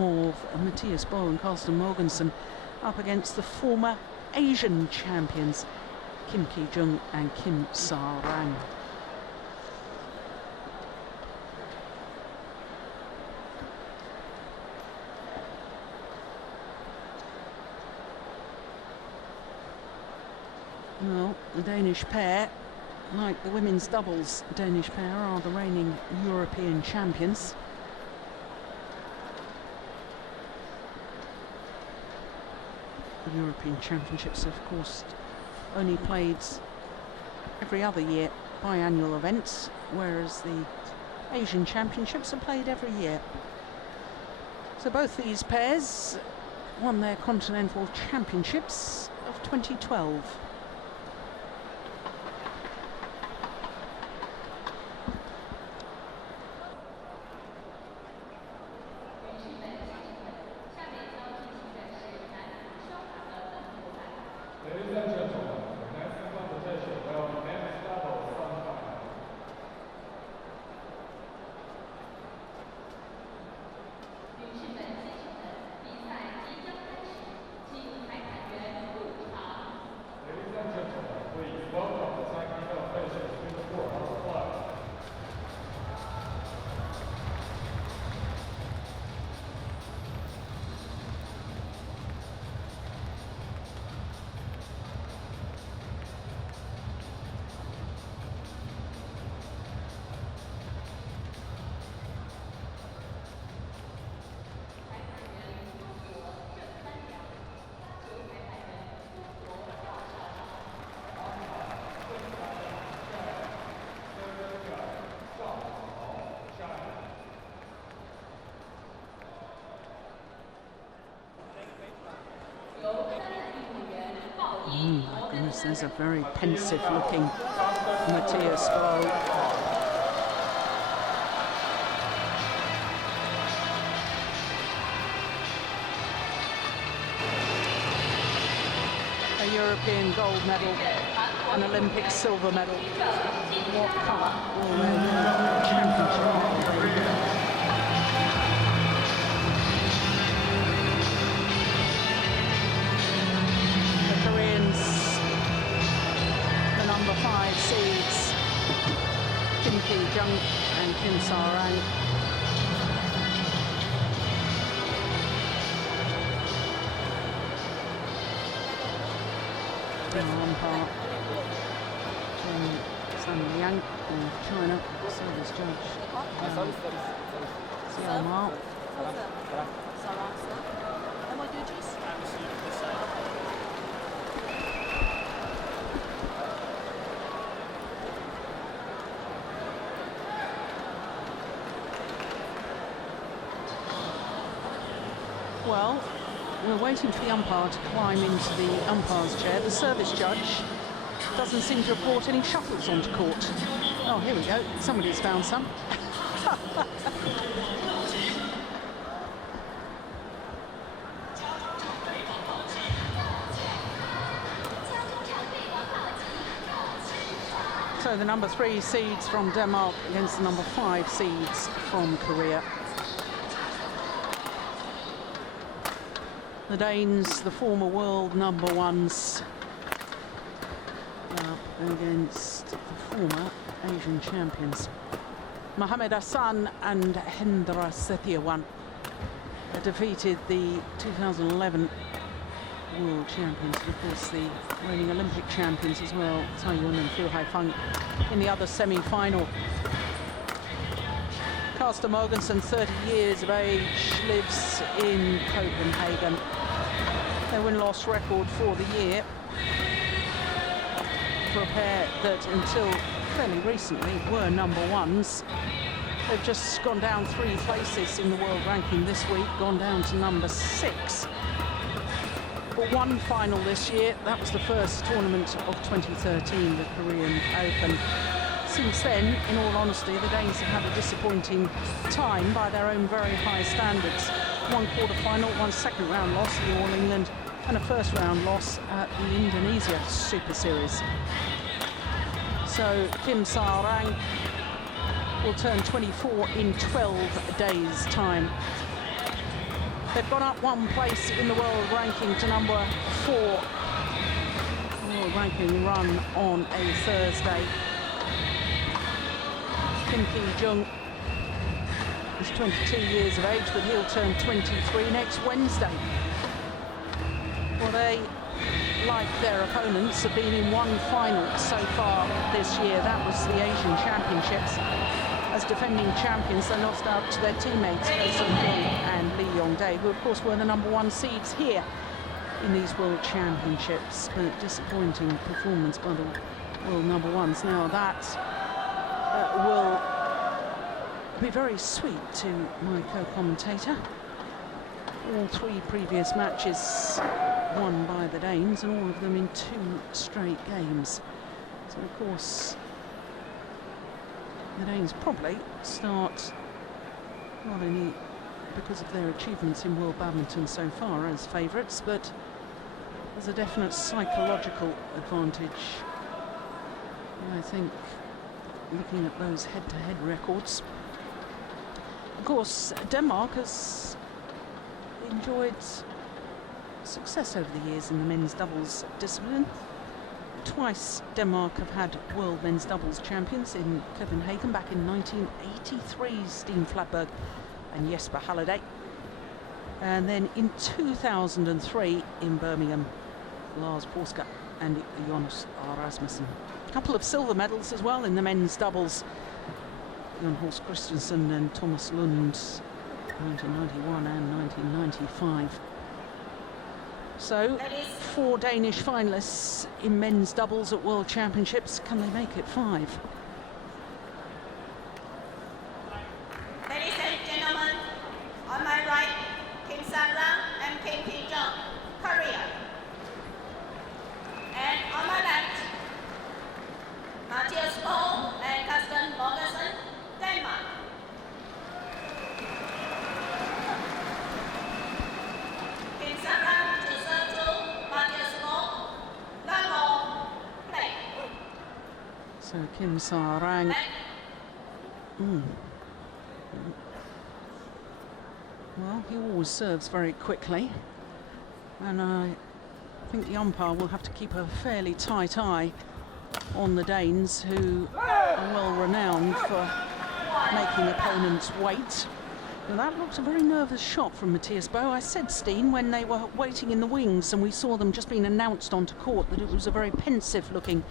of Mathias M.Boe and Carsten Mogensen up against the former Asian champions Jung and Wang. Well, the Danish pair, like the women's doubles Danish pair, are the reigning European champions. The European Championships, of course, only played every other year, biannual events, whereas the Asian Championships are played every year. So both these pairs won their Continental Championships of 2012. My goodness, there's a very pensive looking Mathias M.Boe. A European gold medal, an Olympic silver medal. What colour will their championship be? Number 5 seeds, Jung and Wang. The umpire, Yang of China, service judge, C.Mogensen. Well, we're waiting for the umpire to climb into the umpire's chair. The service judge doesn't seem to report any shuttles onto court. Oh, here we go. Somebody's found some. So the number 3 seeds from Denmark against the number 5 seeds from Korea. The Danes, the former world number 1s, up against the former Asian champions. Mohamed Hassan and Hendra Setiawan defeated the 2011 world champions, and of course the reigning Olympic champions as well, Yun and Haifeng, in the other semi-final. Carsten Mogensen, 30 years of age, lives in Copenhagen. Their win-loss record for the year, for a pair that until fairly recently were number 1s. They've just gone down 3 places in the world ranking this week, gone down to number 6. But one final this year, that was the first tournament of 2013, the Korean Open. Since then, in all honesty, the Danes have had a disappointing time by their own very high standards. One quarter-final, one second-round loss to the All England, and a first-round loss at the Indonesia Super Series. So Wang will turn 24 in 12 days' time. They've gone up 1 place in the world ranking to number 4. World ranking run on a Thursday. Jung is 22 years of age, but he'll turn 23 next Wednesday. Well, they, like their opponents, have been in 1 final so far this year. That was the Asian Championships. As defending champions, they lost out to their teammates, Carsten and Lee Yong-dae, who of course were the number 1 seeds here in these World Championships. But disappointing performance by the world number 1s. Now that will be very sweet to my co-commentator. All 3 previous matches won by the Danes, and all of them in 2 straight games. So of course the Danes probably start, not only because of their achievements in world badminton so far, as favourites, but there's a definite psychological advantage, I think, looking at those head-to-head records. Of course, Denmark has enjoyed success over the years in the men's doubles discipline. Twice Denmark have had world men's doubles champions, in Copenhagen back in 1983, Steen Fladberg and Jesper Halliday. And then in 2003 in Birmingham, Lars Porska and Jonas Rasmussen. A couple of silver medals as well in the men's doubles. Jon Horst Christensen and Thomas Lund, 1991 and 1995. So, 4 Danish finalists in men's doubles at World Championships. Can they make it 5? Ladies and gentlemen, on my right, Kim Sang-ram and Kim Ki-jung, Korea. And on my left, Mathias and C.Mogensen, Denmark. Kim Sang-ram to serve to Mathias play. So Kim Sa-rang. Well, he always serves very quickly, and I think the umpire will have to keep a fairly tight eye on the Danes, who are well renowned for making opponents wait. Well, that looked a very nervous shot from Mathias Boe. I said, Steen, when they were waiting in the wings and we saw them just being announced onto court, that it was a very pensive looking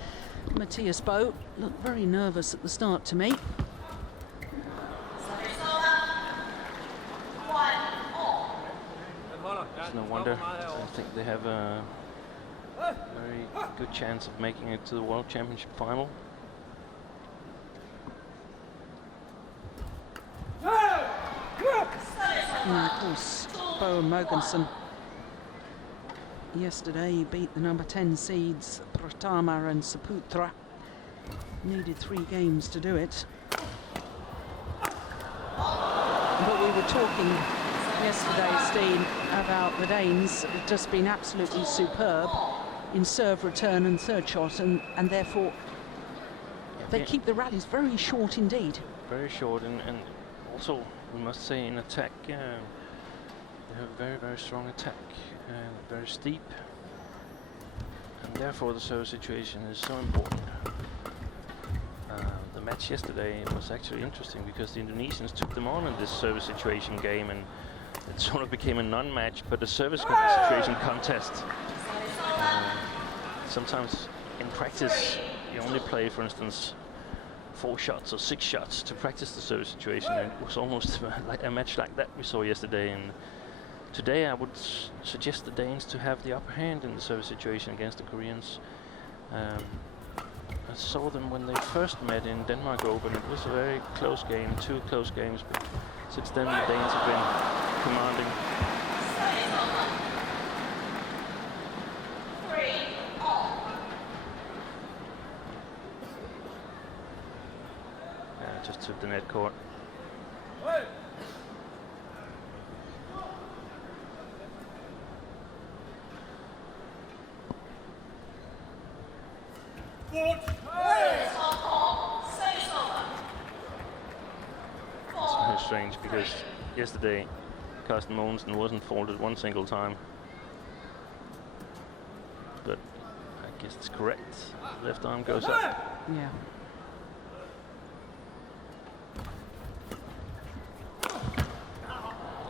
Mathias Boe. Looked very nervous at the start to me. It's no wonder. I think they have a very good chance of making it to the World Championship final. And of course, Mogensen yesterday beat the number 10 seeds Pratama and Saputra. Needed 3 games to do it. But we were talking yesterday, Steen, about the Danes have just been absolutely superb in serve, return and third shot, and therefore they keep the rallies very short indeed. Very short, and also we must say in attack they have a very, very strong attack, very steep, and therefore the serve situation is so important. The match yesterday was actually interesting because the Indonesians took them on in this service situation game, and it sort of became a non-match, but a service situation contest. Sometimes in practice you only play, for instance, 4 shots or 6 shots to practice the service situation, and it was almost like a match like that we saw yesterday. And today I would suggest the Danes to have the upper hand in the service situation against the Koreans. I saw them when they first met in Denmark Open. It was a very close game, 2 close games, but since then the Danes have been commanding. Just took the net court. It's very strange because yesterday Carsten wasn't faulted one single time. But I guess it's correct. Left arm goes up. Yeah.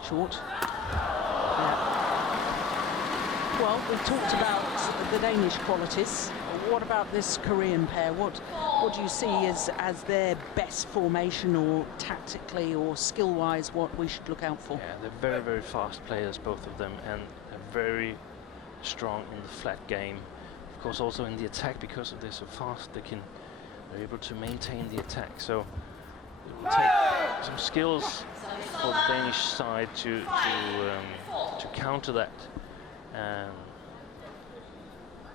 Short. Yeah. Well, we've talked about the Danish qualities. What about this Korean pair? What do you see as their best formation, or tactically or skill-wise, what we should look out for? Yeah, they're very, very fast players, both of them, and they're very strong in the flat game. Of course, also in the attack, because they're so fast, they're able to maintain the attack. So it will take some skills for the Danish side to counter that.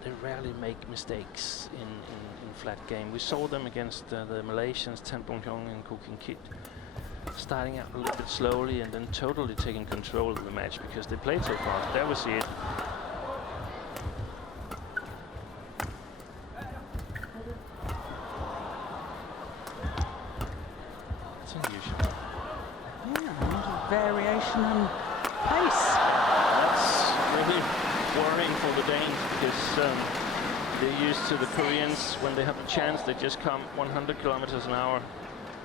They rarely make mistakes in flat game. We saw them against the Malaysians, M.Boe and Kit, starting out a little bit slowly and then totally taking control of the match because they played so fast. There we see it. It's unusual. Yeah, a lot of variation and pace. That's really worrying for the Danes because they're used to the Koreans. When they have a chance, they just come 100 kilometers an hour,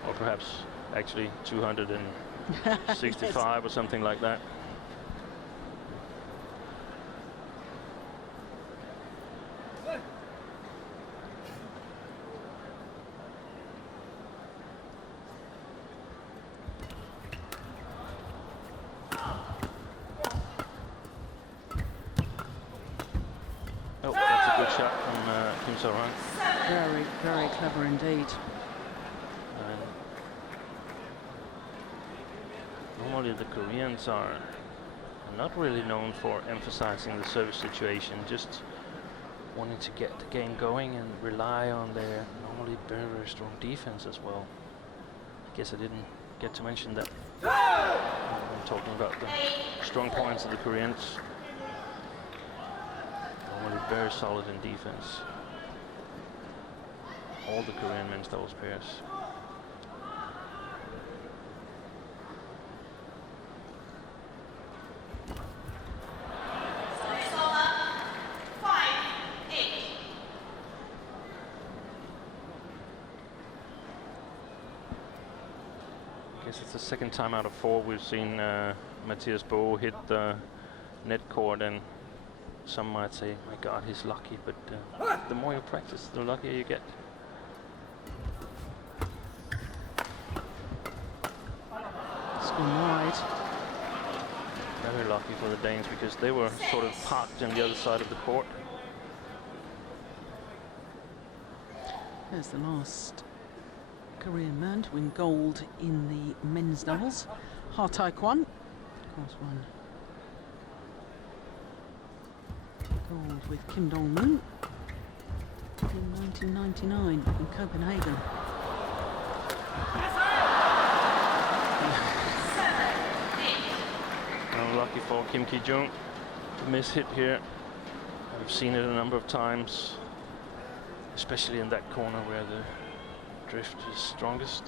or perhaps actually 265 yes. Or something like that. Very, very clever indeed. Normally the Koreans are not really known for emphasizing the service situation, just wanting to get the game going and rely on their normally very, very strong defense as well. I guess I didn't get to mention that when talking about the strong points of the Koreans. Normally very solid in defense. All the Korean men's doubles pairs. I guess it's the second time out of 4 we've seen Mathias M.Boe hit the net cord, and some might say, my God, he's lucky, but the more you practice, the luckier you get. Wide. Very lucky for the Danes because they were sort of parked on the other side of the court. There's the last Korean man to win gold in the men's doubles. Ha Taekwon, of course, won gold with Kim Dong-moon in 1999 in Copenhagen. Lucky for Kim Ki-jung to miss hit here. I've seen it a number of times, especially in that corner where the drift is strongest.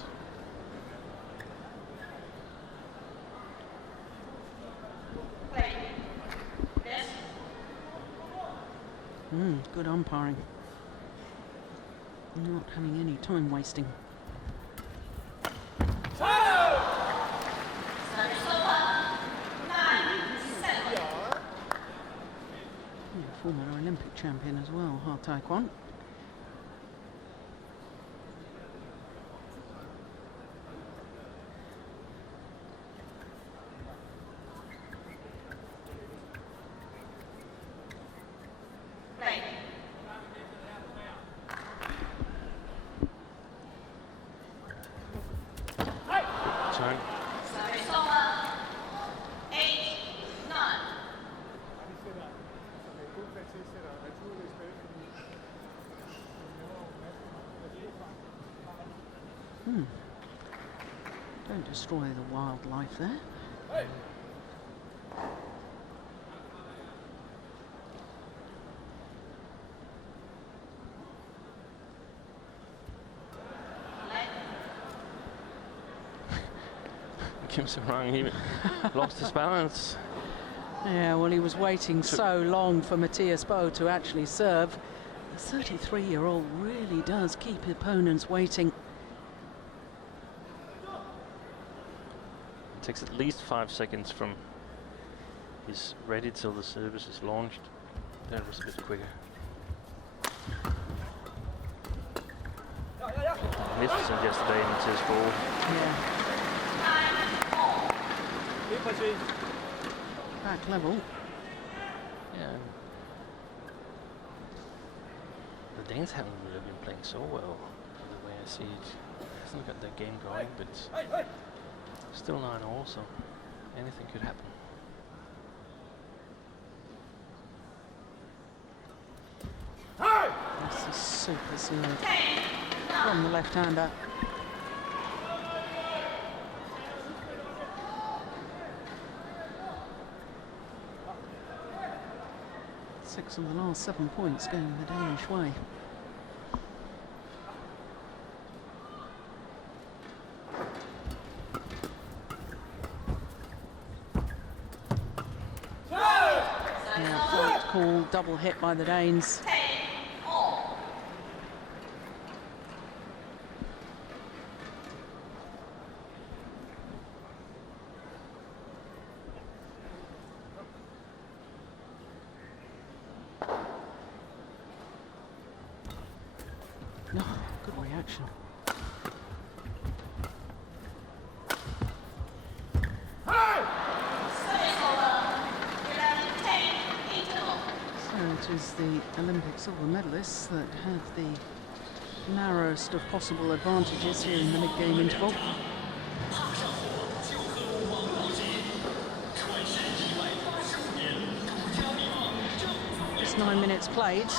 Good umpiring. Not having any time wasting. Former Olympic champion as well, Ha Taekwon. Don't destroy the wildlife there. Hey. Kim Sarang, he lost his balance. Yeah, well, he was waiting so long for Mathias M.Boe to actually serve. The 33-year-old really does keep opponents waiting. It takes at least 5 seconds from he's ready till the service is launched. That was a bit quicker. Missed him yesterday in his ball. Yeah. Back level. Yeah. The Danes haven't really been playing so well, the way I see it. Hasn't got their game going, but still 9-all, so anything could happen. This is super serve from the left-hander. Six of the last 7 points going the Danish way. Yeah, fault call, double hit by the Danes. No, good reaction. So it is the Olympic silver medalists that have the narrowest of possible advantages here in the mid-game interval. Just 9 minutes played.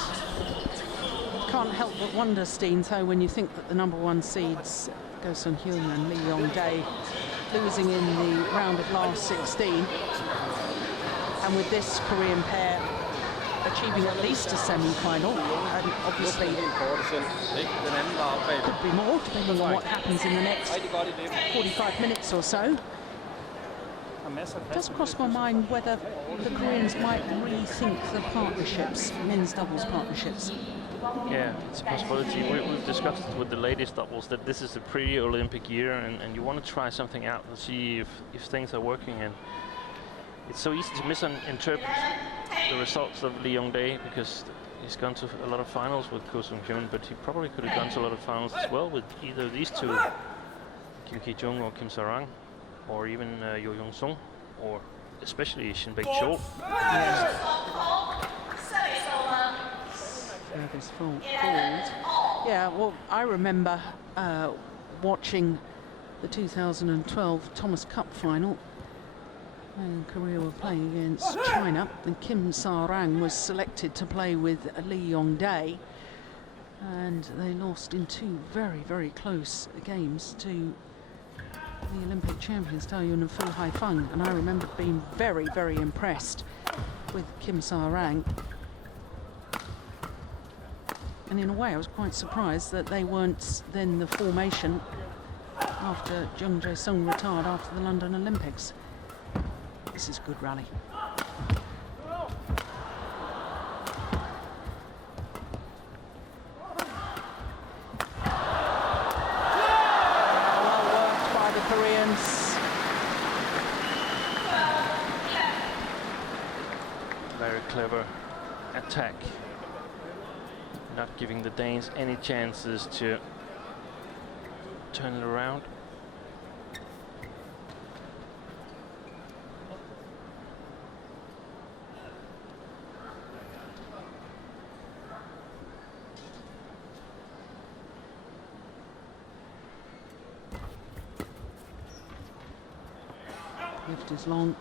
Can't help but wonder, Steen, though, when you think that the #1 seeds, Go Sun-hyun and Lee Yong-dae, losing in the round of last 16, and with this Korean pair achieving at least a semi-final, and obviously could be more, depending on what happens in the next 45 minutes or so. It does cross my mind whether the Koreans might rethink the partnerships, men's doubles partnerships. Yeah, it's a possibility. We've discussed with the ladies doubles that this is a pre-Olympic year, and you want to try something out and see if things are working. And it's so easy to misinterpret the results of Lee Yong-dae because he's gone to a lot of finals with Ko Sung-hyun, but he probably could have gone to a lot of finals as well with either of these two, Kim Ki-jung or Kim Sarang, or even Yo Young-sung, or especially Shin Baek-chol. Service fault called. Yeah, well, I remember watching the 2012 Thomas Cup final when Korea were playing against China, and Kim Sarang was selected to play with Lee Yong-dae, and they lost in 2 very, very close games to the Olympic champions Tae-yun and Fu Hai-feng, and I remember being very, very impressed with Kim Sarang. And in a way, I was quite surprised that they weren't then the formation after Jung Jae-sung retired after the London Olympics. This is a good rally. Well worked by the Koreans. Very clever attack. Not giving the Danes any chances to turn it around. Lift is long.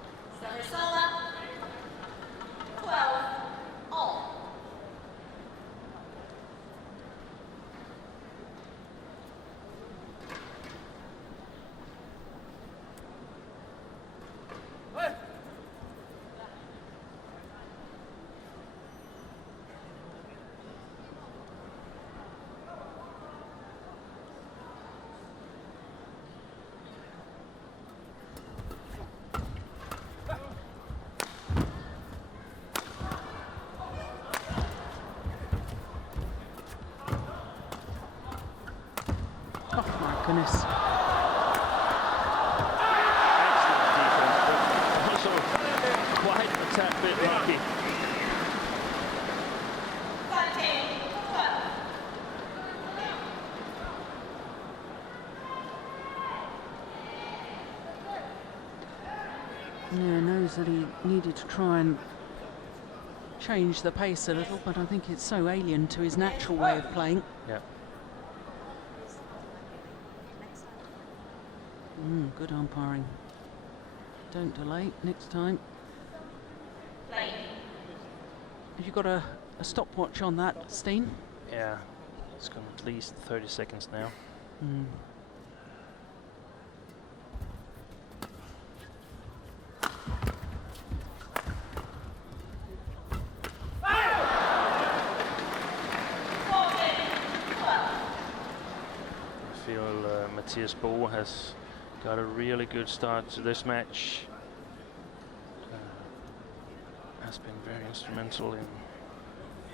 goodness. Excellent defense, but also quite a tad bit lucky. 12. Yeah, knows that he needed to try and change the pace a little, but I think it's so alien to his natural way of playing. Yeah. Good umpiring. Don't delay next time. Have you got a stopwatch on that, Steen? Yeah, it's gone at least 30 seconds now. I feel Mathias M.Boe has got a really good start to this match. Has been very instrumental in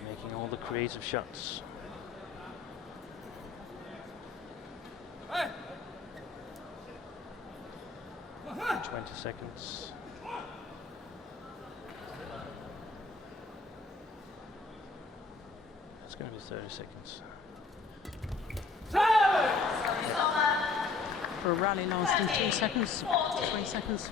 making all the creative shots. 20 seconds. It's going to be 30 seconds. For a rally lasting 2 seconds, 3 seconds.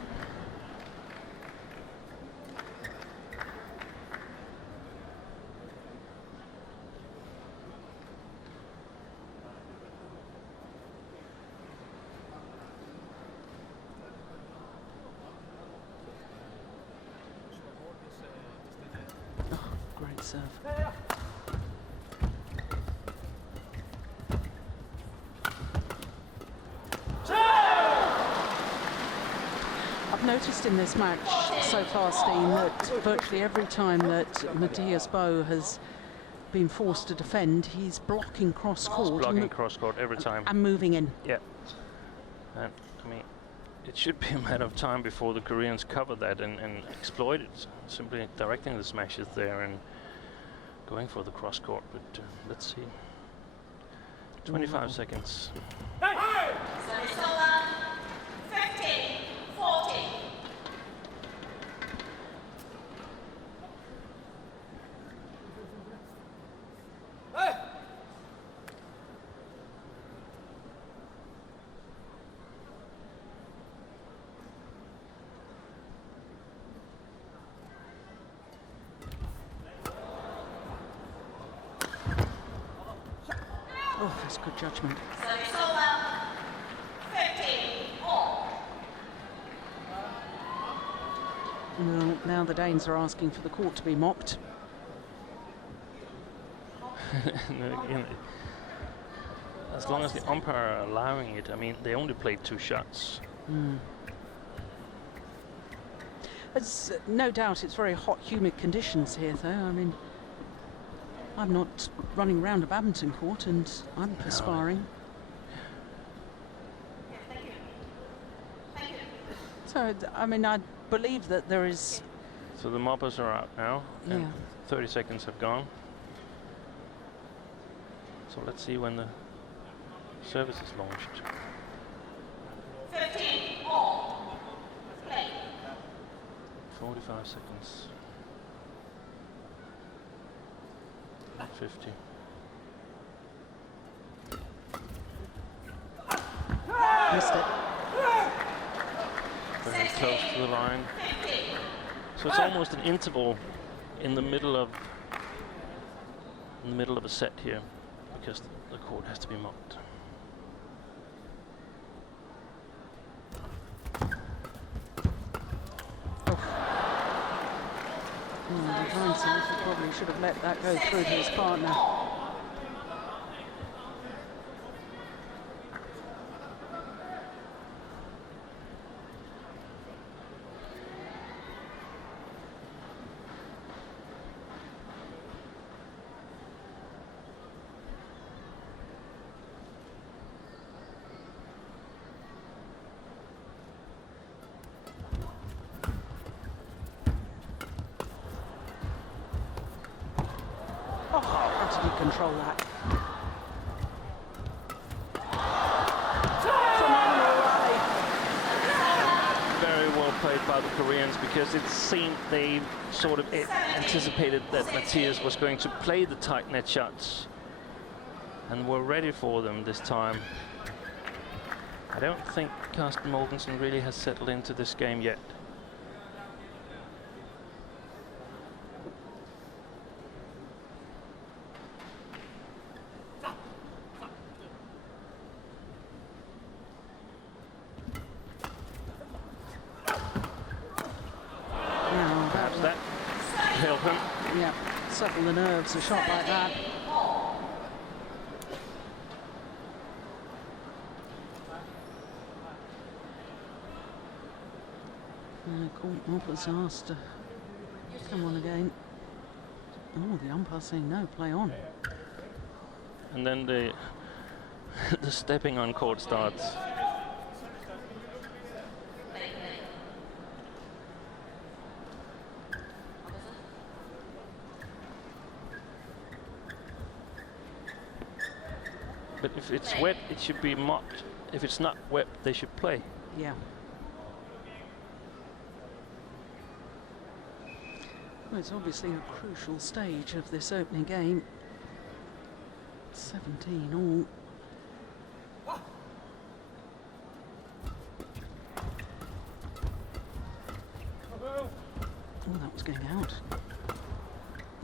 Great serve. I've noticed in this match so far, Steen, that virtually every time that Mathias M.Boe has been forced to defend, he's blocking cross-court. Blocking cross-court every time. And moving in. Yeah. And, I mean, it should be a matter of time before the Koreans cover that and exploit it. Simply directing the smashes there and going for the cross-court. But let's see. 25 seconds. Service over. 15-40. Oh, that's good judgment. Service over. 15-all. Well, now the Danes are asking for the court to be mocked. Again, as long as the umpire are allowing it, I mean, they only played 2 shots. There's no doubt it's very hot, humid conditions here, though. I mean, I'm not running around a badminton court and I'm perspiring. Thank you. Thank you. So, I mean, I believe that there is... So the moppers are out now, and Yeah. 30 seconds have gone. So let's see when the service is launched. 15-all. Play. 45 seconds. 50. Missed it. Very close to the line. So it's almost an interval in the middle of a set here, because the court has to be mocked. Hindsight, he probably should have let that go through to his partner. How did he control that? about the Koreans, because it seemed they sort of anticipated that Mathias was going to play the tight net shots and were ready for them this time. I don't think Carsten Mogensen really has settled into this game yet. Perhaps that could help him. Yeah, settle the nerves, a shot like that. Caught was asked to come on again. Oh, the umpire saying no, play on. And then the the stepping on court starts. But if it's wet, it should be mopped. If it's not wet, they should play. Yeah. Well, it's obviously a crucial stage of this opening game. 17 all. Oh, that was going out.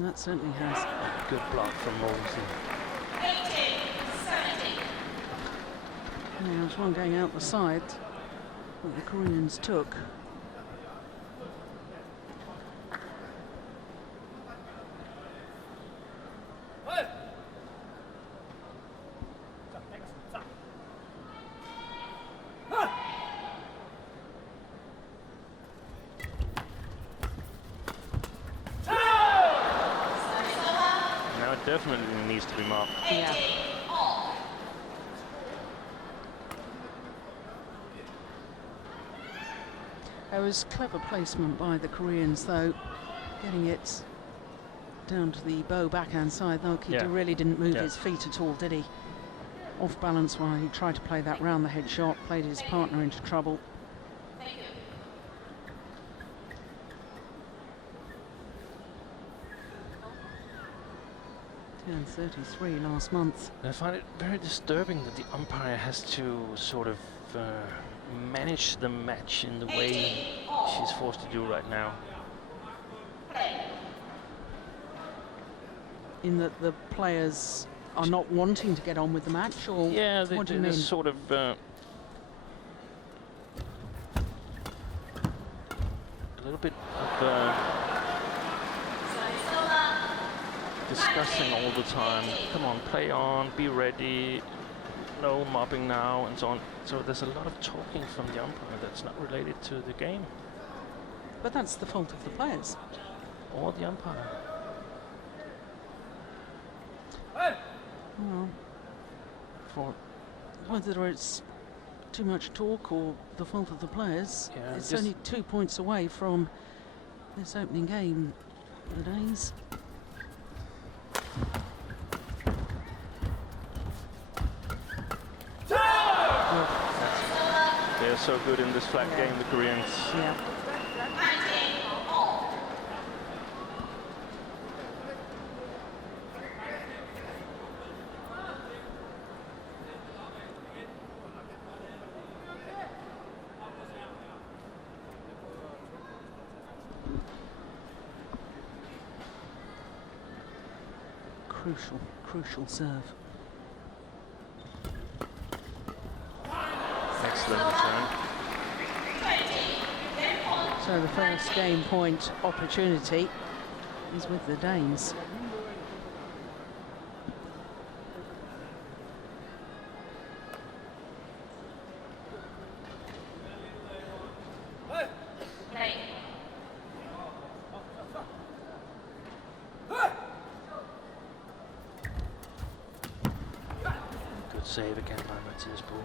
That certainly has. Good block from Mogensen. 18-17. Yeah, there was one going out the side that the Koreans took. Definitely needs to be marked. Yeah. There was clever placement by the Koreans, though, getting it down to the bow backhand side. Though Kita really didn't move his feet at all, did he? Off balance while he tried to play that round the head shot, played his partner into trouble. 33 last month. I find it very disturbing that the umpire has to sort of manage the match in the way she's forced to do right now. In that the players are not wanting to get on with the match, or what do you mean? Sort of a little bit of discussing all the time. Come on, play on, be ready, no mobbing now, and so on. So there's a lot of talking from the umpire that's not related to the game. But that's the fault of the players. Or the umpire. Well, for whether it's too much talk or the fault of the players, it's only 2 points away from this opening game. The Danes. They're so good in this flat game, the Koreans. Yeah. Crucial serve. Excellent return. So the first game point opportunity is with the Danes. Good save again by Mathias M.Boe.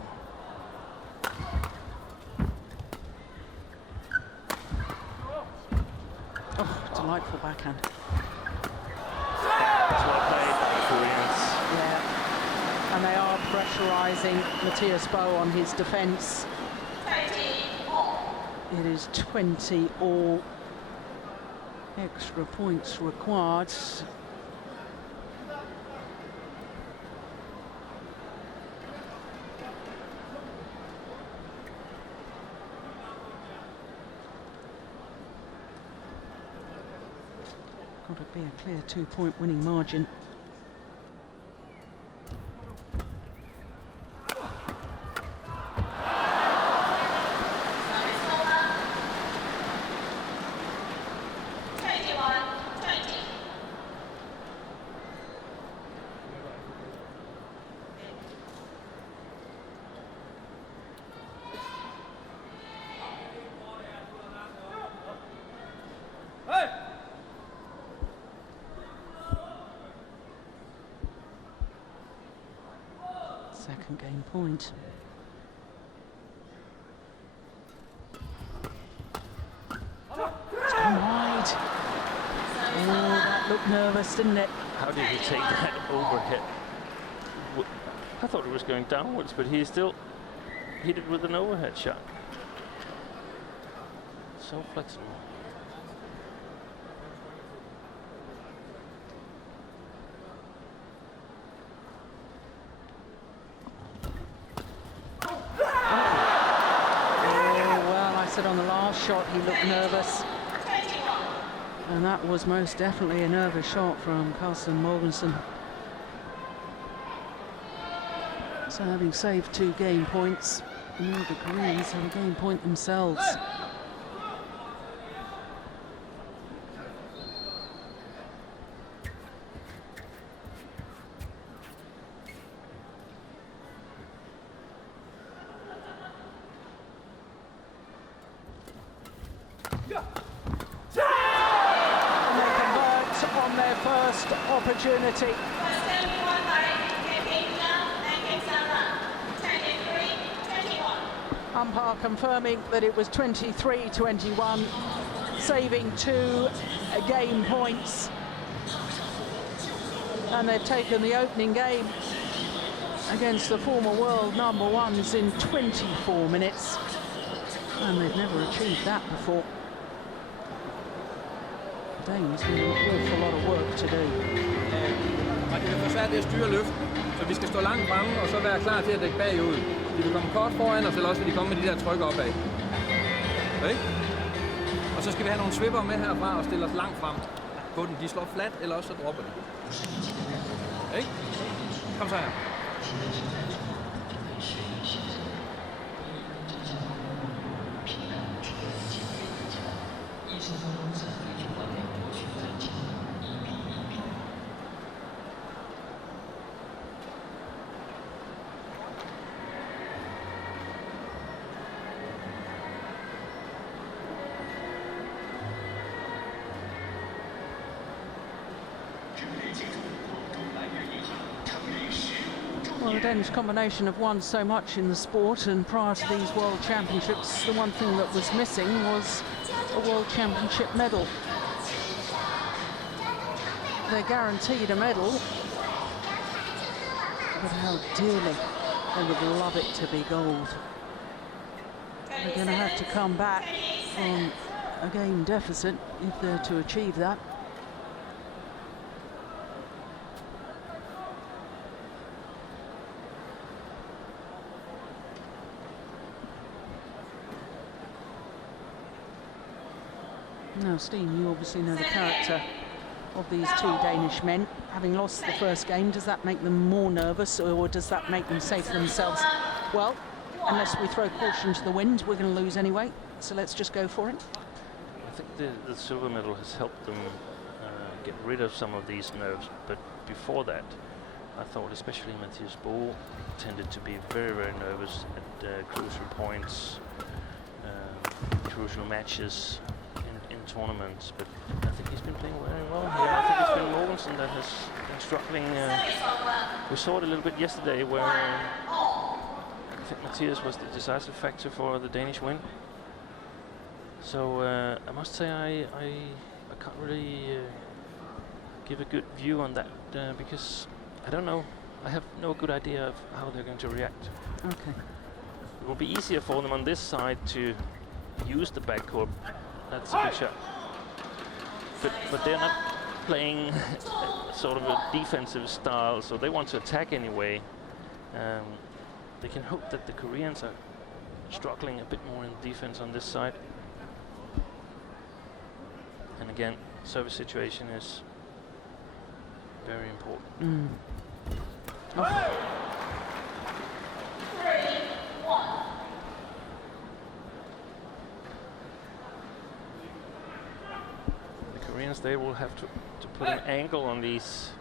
Oh, delightful backhand. That's well played by the Koreans. Yeah, and they are pressurising Mathias M.Boe on his defence. It is 20 all. Extra points required. Got to be a clear 2-point winning margin. Second game point. It's come wide. Oh, that looked nervous, didn't it? How did he take that overhead? I thought it was going downwards, but he still hit it with an overhead shot. So flexible. On the last shot he looked nervous, and that was most definitely a nervous shot from C.Mogensen. So having saved 2 game points, now the Koreans have a game point themselves. Opportunity. Umpire confirming that it was 23-21, saving 2 game points, and they've taken the opening game against the former world #1s in 24 minutes, and they've never achieved that before. Danes have an awful lot of work to do. Og det er for svært at styre løften, så vi skal stå langt fremme og så være klar til at dække bagud. De vil komme kort foran os, eller også vil de komme med de der tryk opad. Okay? Og så skal vi have nogle svipper med herfra og stille os langt frem på den. De slår flat, eller også så dropper de. Okay? Kom så her. Well, the Danish combination have won so much in the sport, and prior to these World Championships, the one thing that was missing was a World Championship medal. They're guaranteed a medal, but how dearly they would love it to be gold. They're going to have to come back from a game deficit if they're to achieve that. Now, Steen, you obviously know the character of these 2 Danish men. Having lost the first game, does that make them more nervous, or does that make them say to themselves, well, unless we throw caution to the wind, we're going to lose anyway, so let's just go for it? I think the silver medal has helped them get rid of some of these nerves, but before that, I thought especially Mathias M.Boe tended to be very, very nervous at crucial points, crucial matches in tournaments, but I think he's been playing very well here. I think it's been Mogensen that has been struggling. We saw it a little bit yesterday where I think Mathias was the decisive factor for the Danish win. So I must say I can't really give a good view on that because I don't know. I have no good idea of how they're going to react. Okay. It will be easier for them on this side to use the backcourt. That's a good shot. But they're not playing sort of a defensive style, so they want to attack anyway. They can hope that the Koreans are struggling a bit more in defense on this side. And again, service situation is very important. Oh. 3-1. The Koreans, they will have to put an angle on these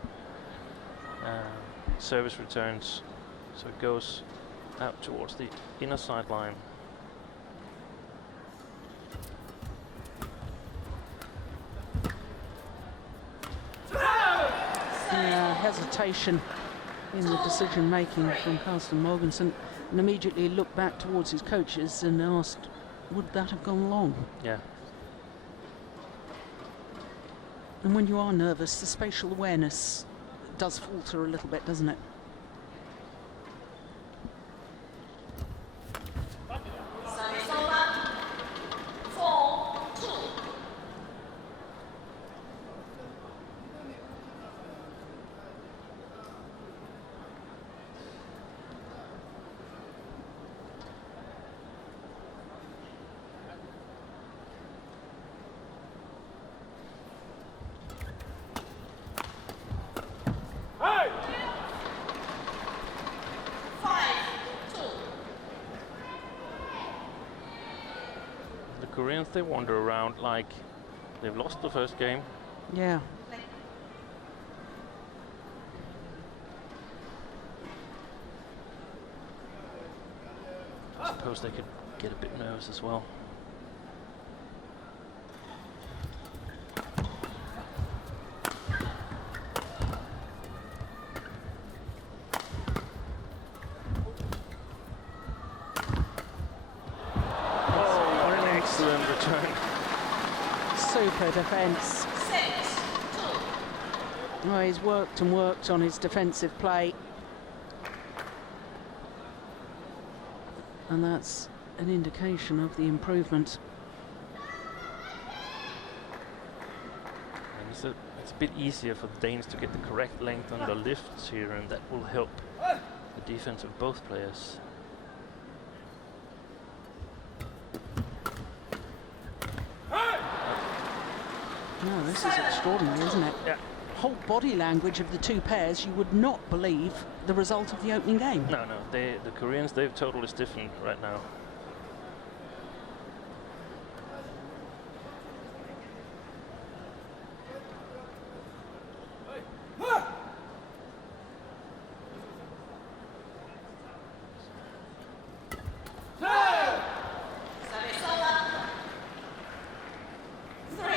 service returns, so it goes out towards the inner sideline. Hesitation in the decision making from Carsten Mogensen, and immediately looked back towards his coaches and asked, would that have gone long? Yeah. And when you are nervous, the spatial awareness does falter a little bit, doesn't it? Service over. 4-2. The Koreans, they wander around like they've lost the first game. Yeah. I suppose they could get a bit nervous as well. Excellent return. Super defence. 6-2. Oh, he's worked and worked on his defensive play. And that's an indication of the improvement. And it's a bit easier for the Danes to get the correct length on the lifts here, and that will help the defense of both players. No, this is extraordinary, isn't it? Yeah. Whole body language of the two pairs, you would not believe the result of the opening game. No, the Koreans, they've totally stiffened right now. Service over. 3-7.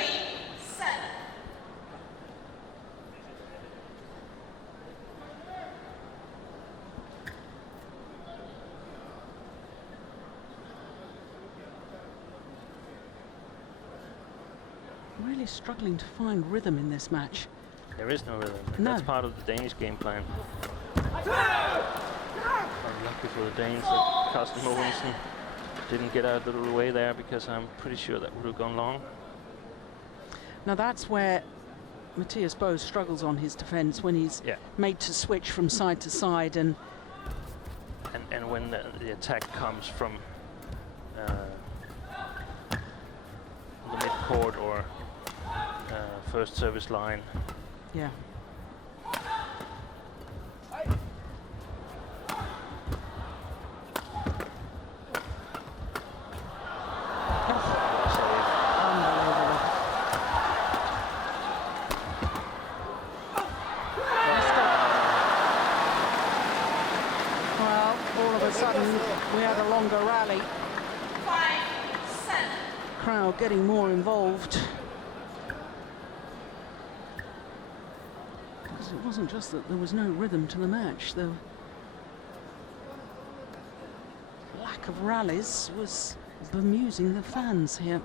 Really struggling to find rhythm in this match. There is no rhythm. And No. that's part of the Danish game plan. Lucky for the Danes that Carsten Mogensen didn't get out of the way there, because I'm pretty sure that would have gone long. Now that's where Mathias M.Boe struggles on his defence, when he's made to switch from side to side, and when the attack comes from the mid-court or first service line. yeah. Unbelievable. Well, all of a sudden we had a longer rally. 5-7. Crowd getting more involved. Because it wasn't just that there was no rhythm to the match, the lack of rallies was bemusing the fans here.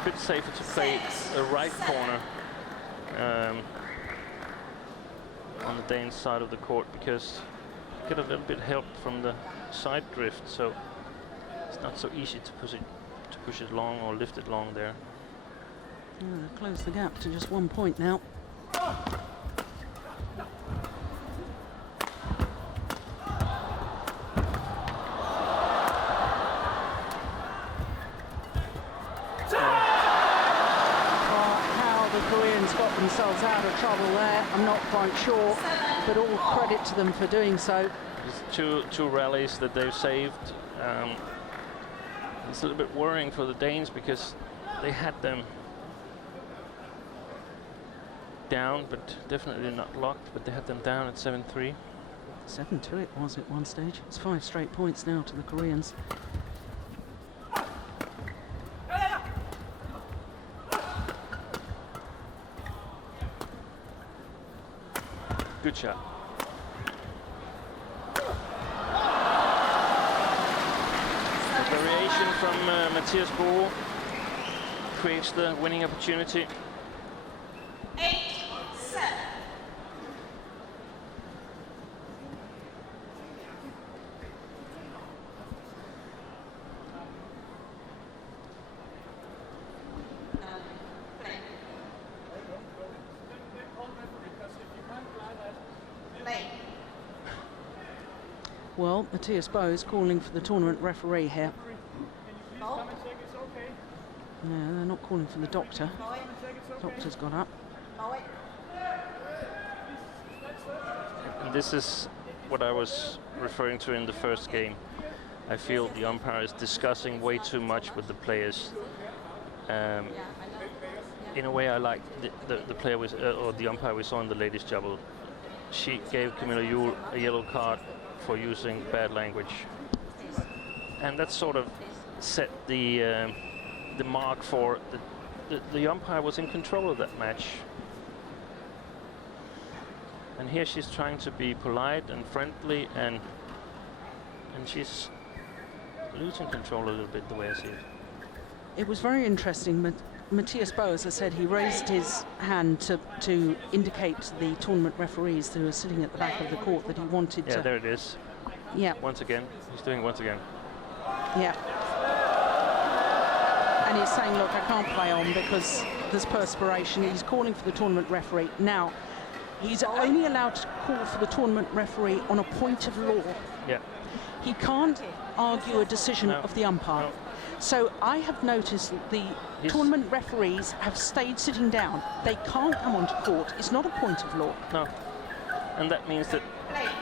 a bit safer to play the right corner on the Danes side of the court, because you get a little bit help from the side drift, so it's not so easy to push it long or lift it long there. Close the gap to just 1 point now. Got themselves out of trouble there, I'm not quite sure, but all credit to them for doing so. There's two rallies that they've saved. It's a little bit worrying for the Danes because they had them down, but definitely not locked, but they had them down at 7-3. 7-2 it was at one stage. It's 5 straight points now to the Koreans. Good shot. A variation from Mathias M.Boe creates the winning opportunity. 8-7. Well, Mathias M.Boe is calling for the tournament referee here. Oh. Yeah, they're not calling for the doctor. Doctor's got up. And this is what I was referring to in the first game. I feel the umpire is discussing way too much with the players. In a way, I like the player or the umpire we saw in the ladies' double. She gave Camilla Juhl a yellow card for using bad language, and that sort of set the mark for the umpire was in control of that match. And here she's trying to be polite and friendly, and she's losing control a little bit, the way I see it. It was very interesting. Mathias M.Boe, as I said, he raised his hand to indicate to the tournament referees who were sitting at the back of the court that he wanted to... Yeah, there it is. Yeah. Once again. He's doing it once again. Yeah. And he's saying, look, I can't play on because there's perspiration. He's calling for the tournament referee. Now, he's only allowed to call for the tournament referee on a point of law. Yeah. He can't argue a decision of the umpire. No. So I have noticed that the tournament referees have stayed sitting down. They can't come onto court. It's not a point of law. No. And that means that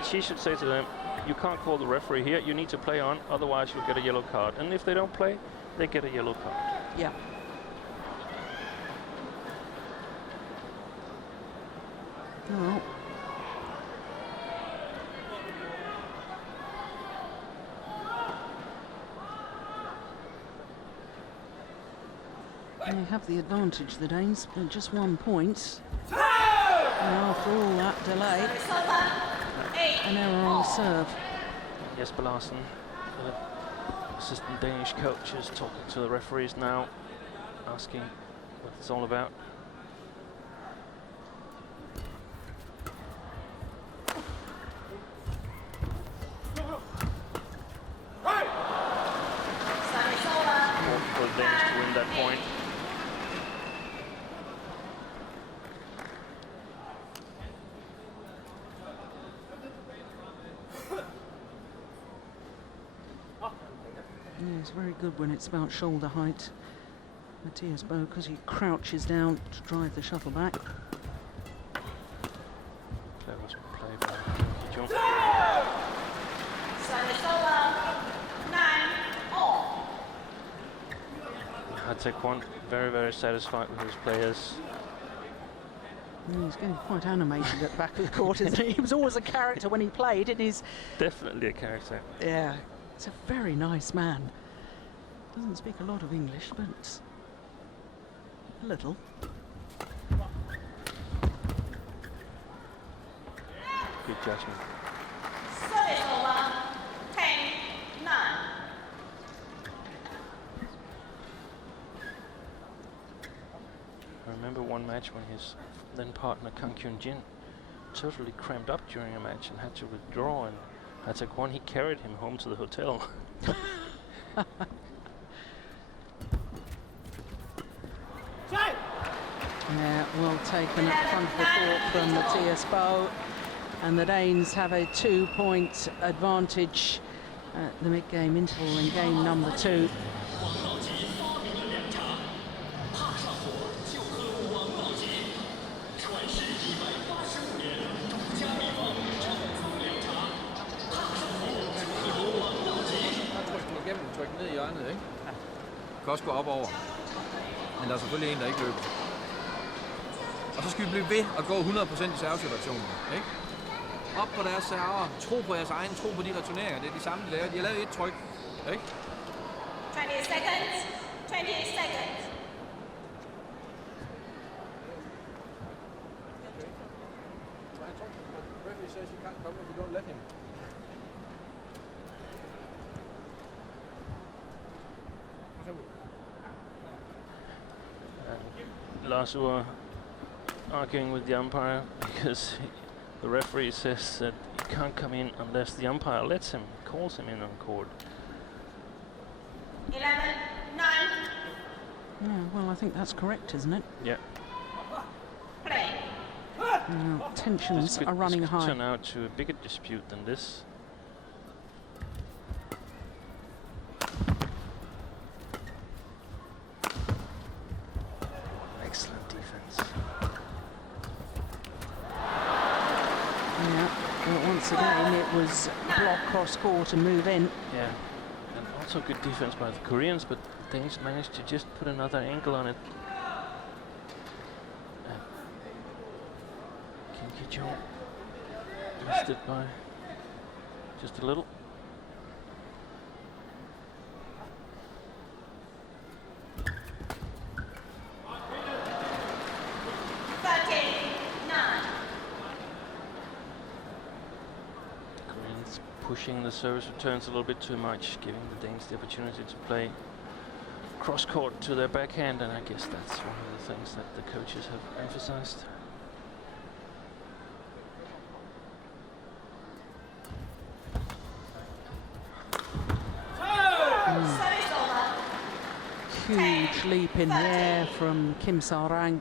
she should say to them, you can't call the referee here, you need to play on, otherwise you'll get a yellow card. And if they don't play, they get a yellow card. Yeah. Oh. They have the advantage, the Danes, at just 1 point. And after all that delay, an error on serve. Jesper Larsen, the assistant Danish coach, is talking to the referees now, asking what it's all about. For the Danes to win that point. Yeah, it's very good when it's about shoulder height. Mathias M.Boe, because he crouches down to drive the shuttle back. That was played by Jung. Taekwon very, very satisfied with his players. Yeah, he's getting quite animated at the back of the court, isn't he? He was always a character when he played, and he's... Definitely a character. Yeah, he's a very nice man. Doesn't speak a lot of English, but a little. Good judgment. Service over. 10-9. I remember one match when his then partner Kang Kyun-jin totally cramped up during a match and had to withdraw, and Hatagwan, he carried him home to the hotel. Yeah, well taken at front of the court from Mathias M.Boe, and the Danes have a 2-point advantage at the mid-game interval in game number 2. Tryk ned i hjørnet, ikke? Kan også gå op over. Men der er selvfølgelig en, der ikke løber. Og så skal vi blive ved at gå 100% i servesituationen, ikke? Op på deres server, tro på jeres egen, tro på de returneringer. Det er de samme, de laver. De har lavet et tryk, ikke? 20 seconds. 20 seconds. Referee says you can't come if you don't let him. Lars were arguing with the umpire because the referee says that he can't come in unless the umpire lets him, calls him in on court. 11, 9, Yeah, well, I think that's correct, isn't it? Yeah. play. Tensions This are running could high. turn out to a bigger dispute than this. Excellent defense. Yeah, but once again it was block cross court and move in. Yeah. And also good defense by the Koreans, but the Danes managed to just put another angle on it. Kim Ki-jong missed it by just a little. Koreans pushing the service returns a little bit too much, giving the Danes the opportunity to play cross-court to their backhand, and I guess that's one of the things that the coaches have emphasized. Huge leap in the air from Kim Sa-rang.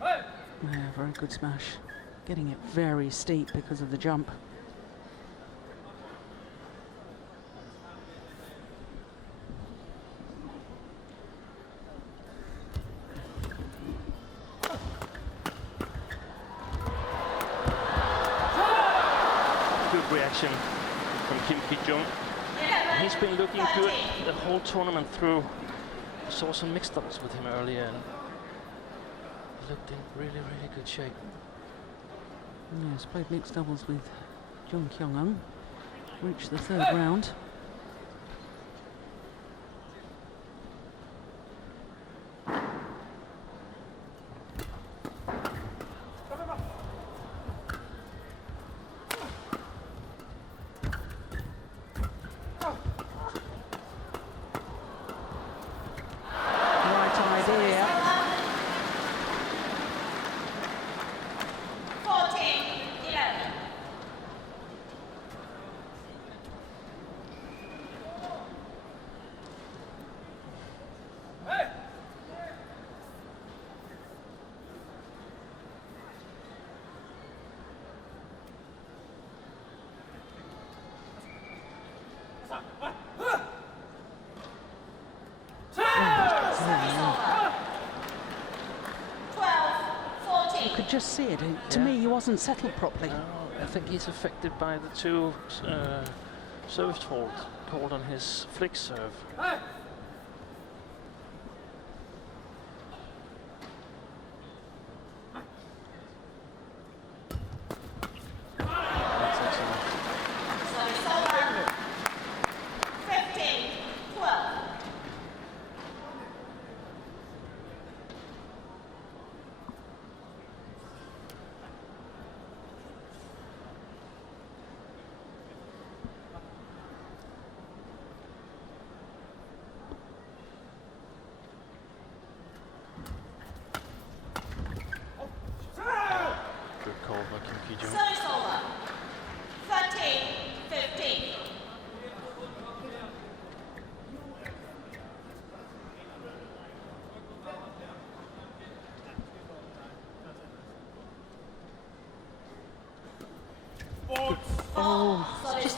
Yeah, very good smash. Getting it very steep because of the jump. Good reaction from Kim Ki-jong. He's been looking good the whole tournament through. Saw some mixed doubles with him earlier and looked in really, really good shape. Yes, played mixed doubles with Jung Kyung-eun. Reached the third round. Just see it. To me, he wasn't settled properly. No, I think he's affected by the two service faults called on his flick serve. That's excellent.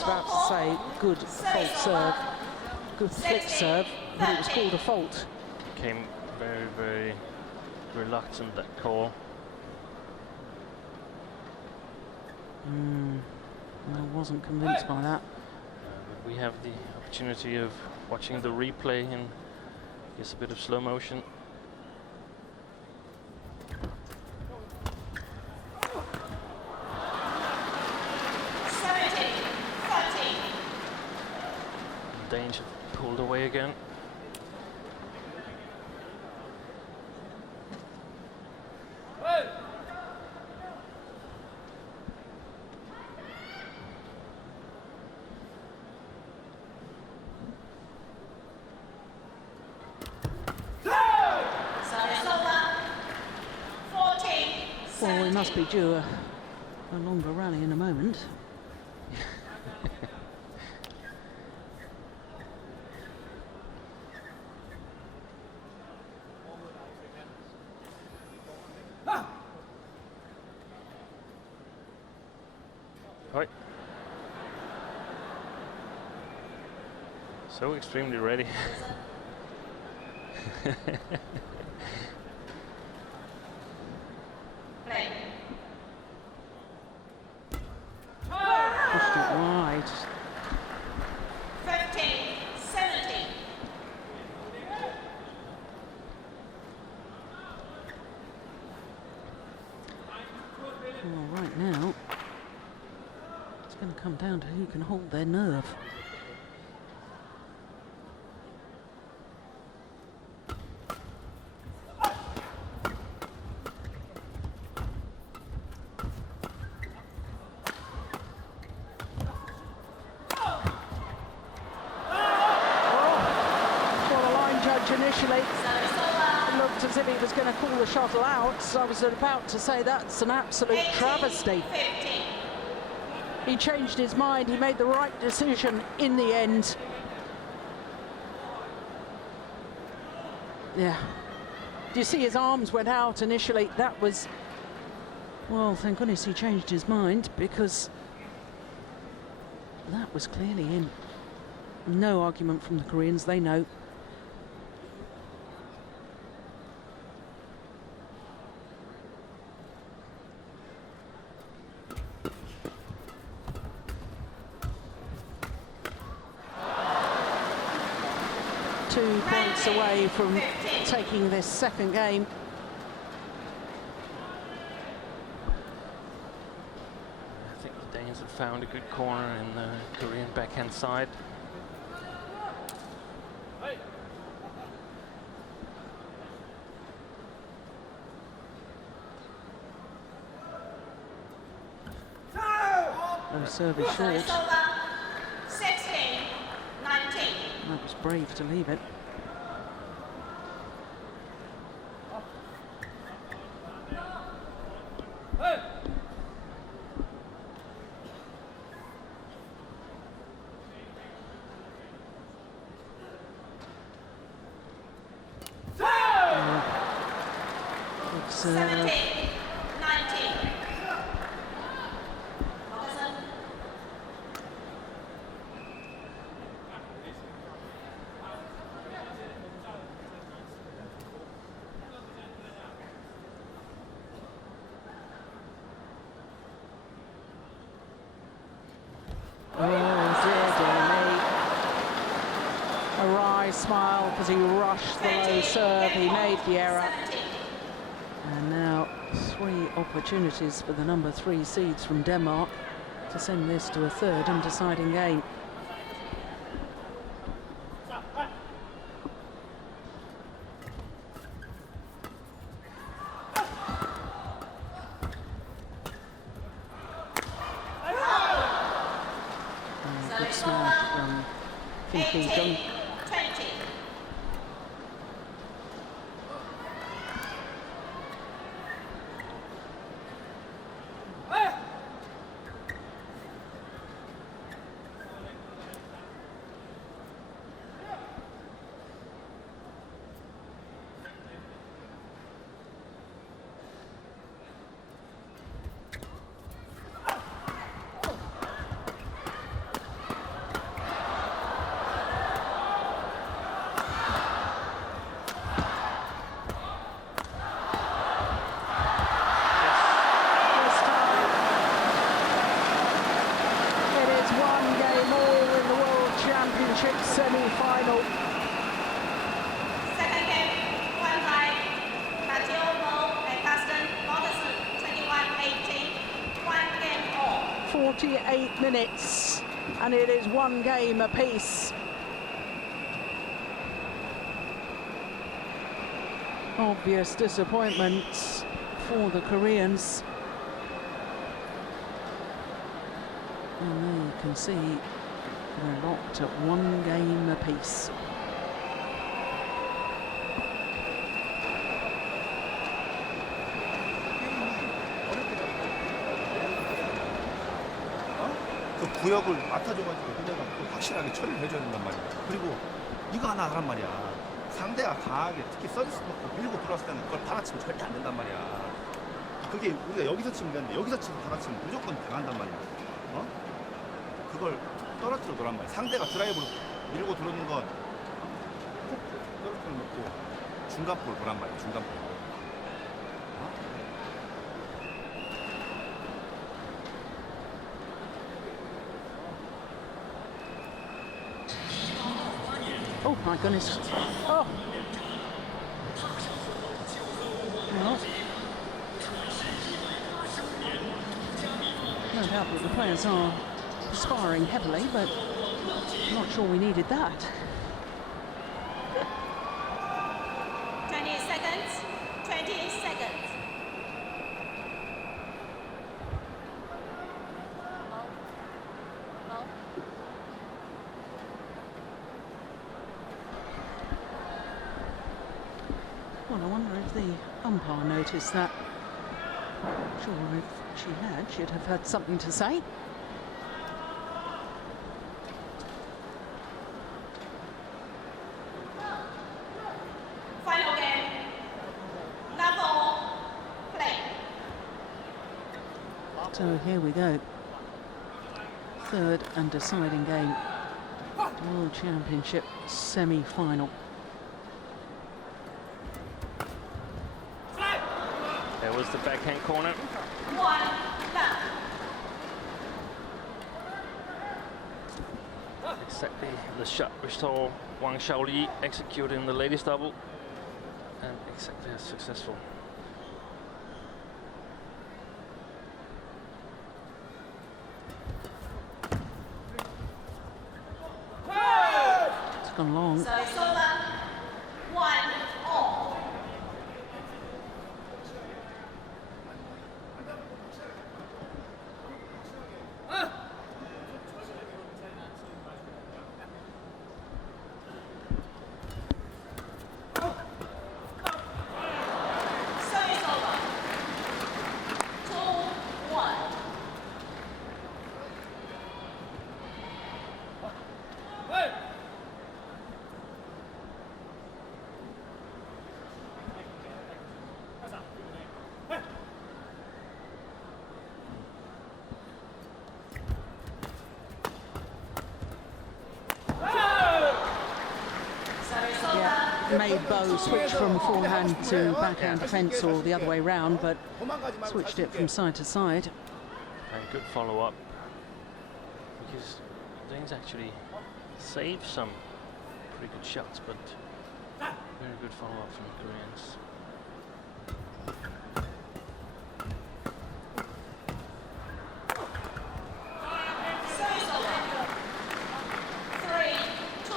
about to say good fault serve, good flick serve, but it was called a fault. Came very, very reluctant, that call. I wasn't convinced by that. But we have the opportunity of watching the replay in just a bit of slow motion. Danger pulled away again. Well, we must be due a longer rally in a moment. Right. So extremely ready. Pushed it wide. 15-17. Well, right now, it's going to come down to who can hold their nerve. Initially, it looked as if he was going to call the shuttle out, so I was about to say that's an absolute travesty. He changed his mind, he made the right decision in the end. Yeah. Do you see his arms went out initially? That was, well, thank goodness he changed his mind, because that was clearly in. No argument from the Koreans, they know. Points away from taking this second game. I think the Danes have found a good corner in the Korean backhand side. No service short. 16-19. That was brave to leave it. It's 17-19. Smile because he rushed the low serve, he made the error. And now 3 opportunities for the number 3 seeds from Denmark to send this to a third and deciding game. Good smash from Jung. 48 minutes, and it is 1 game apiece. Obvious disappointments for the Koreans. And there you can see they're locked at 1 game apiece. 그 구역을 맡아줘가지고 그네가 확실하게 처리를 해줘야 된단 말이야. 그리고 이거 하나 하란 말이야. 상대가 강하게 특히 서비스 놓고 밀고 들어왔을 때는 그걸 받아치면 절대 안 된단 말이야. 그게 우리가 여기서 치면 되는데 여기서 치고 받아치면 무조건 당한단 말이야. 어? 그걸 떨어뜨려 놓란 말이야. 상대가 드라이브로 밀고 들어오는 건 떨어뜨려 놓고 중간볼 보란 말이야. 중간볼. Oh my goodness. Oh. Well, no doubt that the players are sparring heavily, but I'm not sure we needed that. 20 seconds. 20 seconds. Well, I wonder if the umpire noticed that. Sure, if she had, she'd have had something to say. Final game. Level play. So here we go. 3rd and deciding game. World Championship semi-final. There was the backhand corner. 1 love. Exactly the shot we saw Wang execute in the ladies double, and exactly as successful. It's gone long. So it's over. 1-all. So it's over. 2-1. M.Boe switched from forehand to backhand defence, or the other way round, but switched it from side to side. And good follow-up, because Danes actually saved some pretty good shots, but very good follow-up from the Koreans. So it's over. 3-2.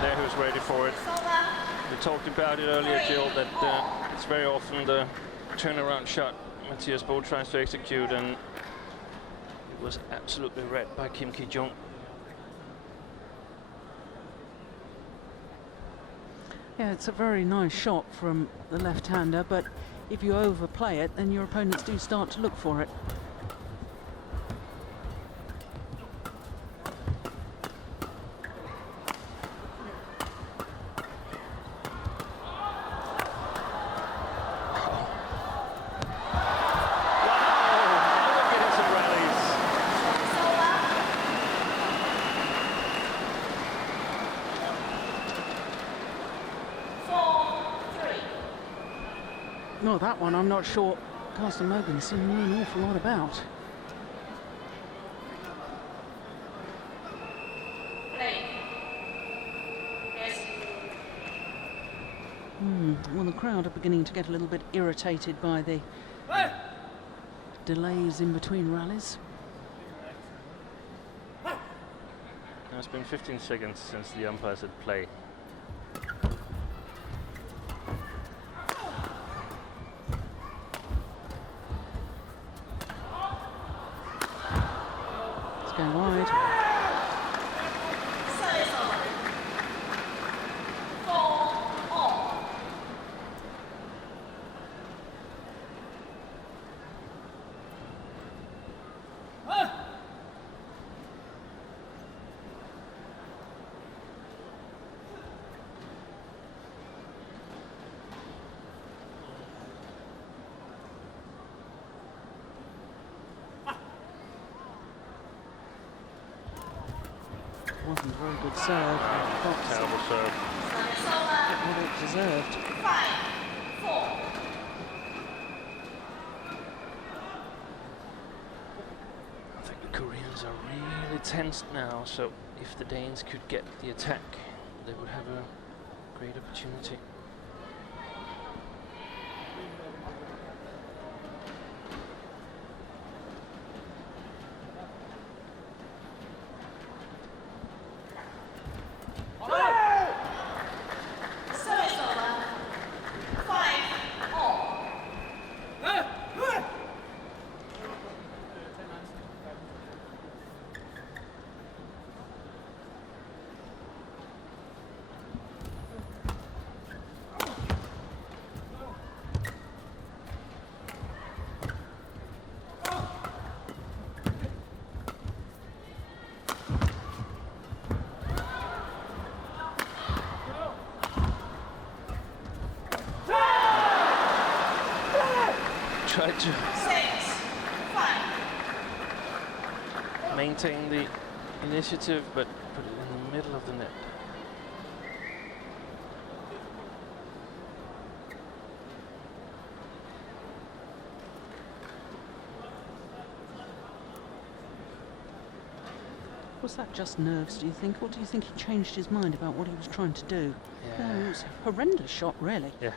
There he was ready for it. We talked about it earlier, Jill, that it's very often the turnaround shot Mathias M.Boe tries to execute, and it was absolutely read by Jung. Yeah, it's a very nice shot from the left-hander, but if you overplay it, then your opponents do start to look for it. Oh, that one I'm not sure Carsten Mogensen knew an awful lot about. Well, the crowd are beginning to get a little bit irritated by the delays in between rallies. Now it's been 15 seconds since the umpire said play. It's going wide. Wasn't a very good serve. Terrible serve. What it deserved. 5-4. I think the Koreans are really tensed now, so if the Danes could get the attack, they would have a great opportunity. Tried to maintain the initiative, but put it in the middle of the net. Was that just nerves, do you think? Or do you think he changed his mind about what he was trying to do? Yeah. No, it was a horrendous shot, really. Yeah.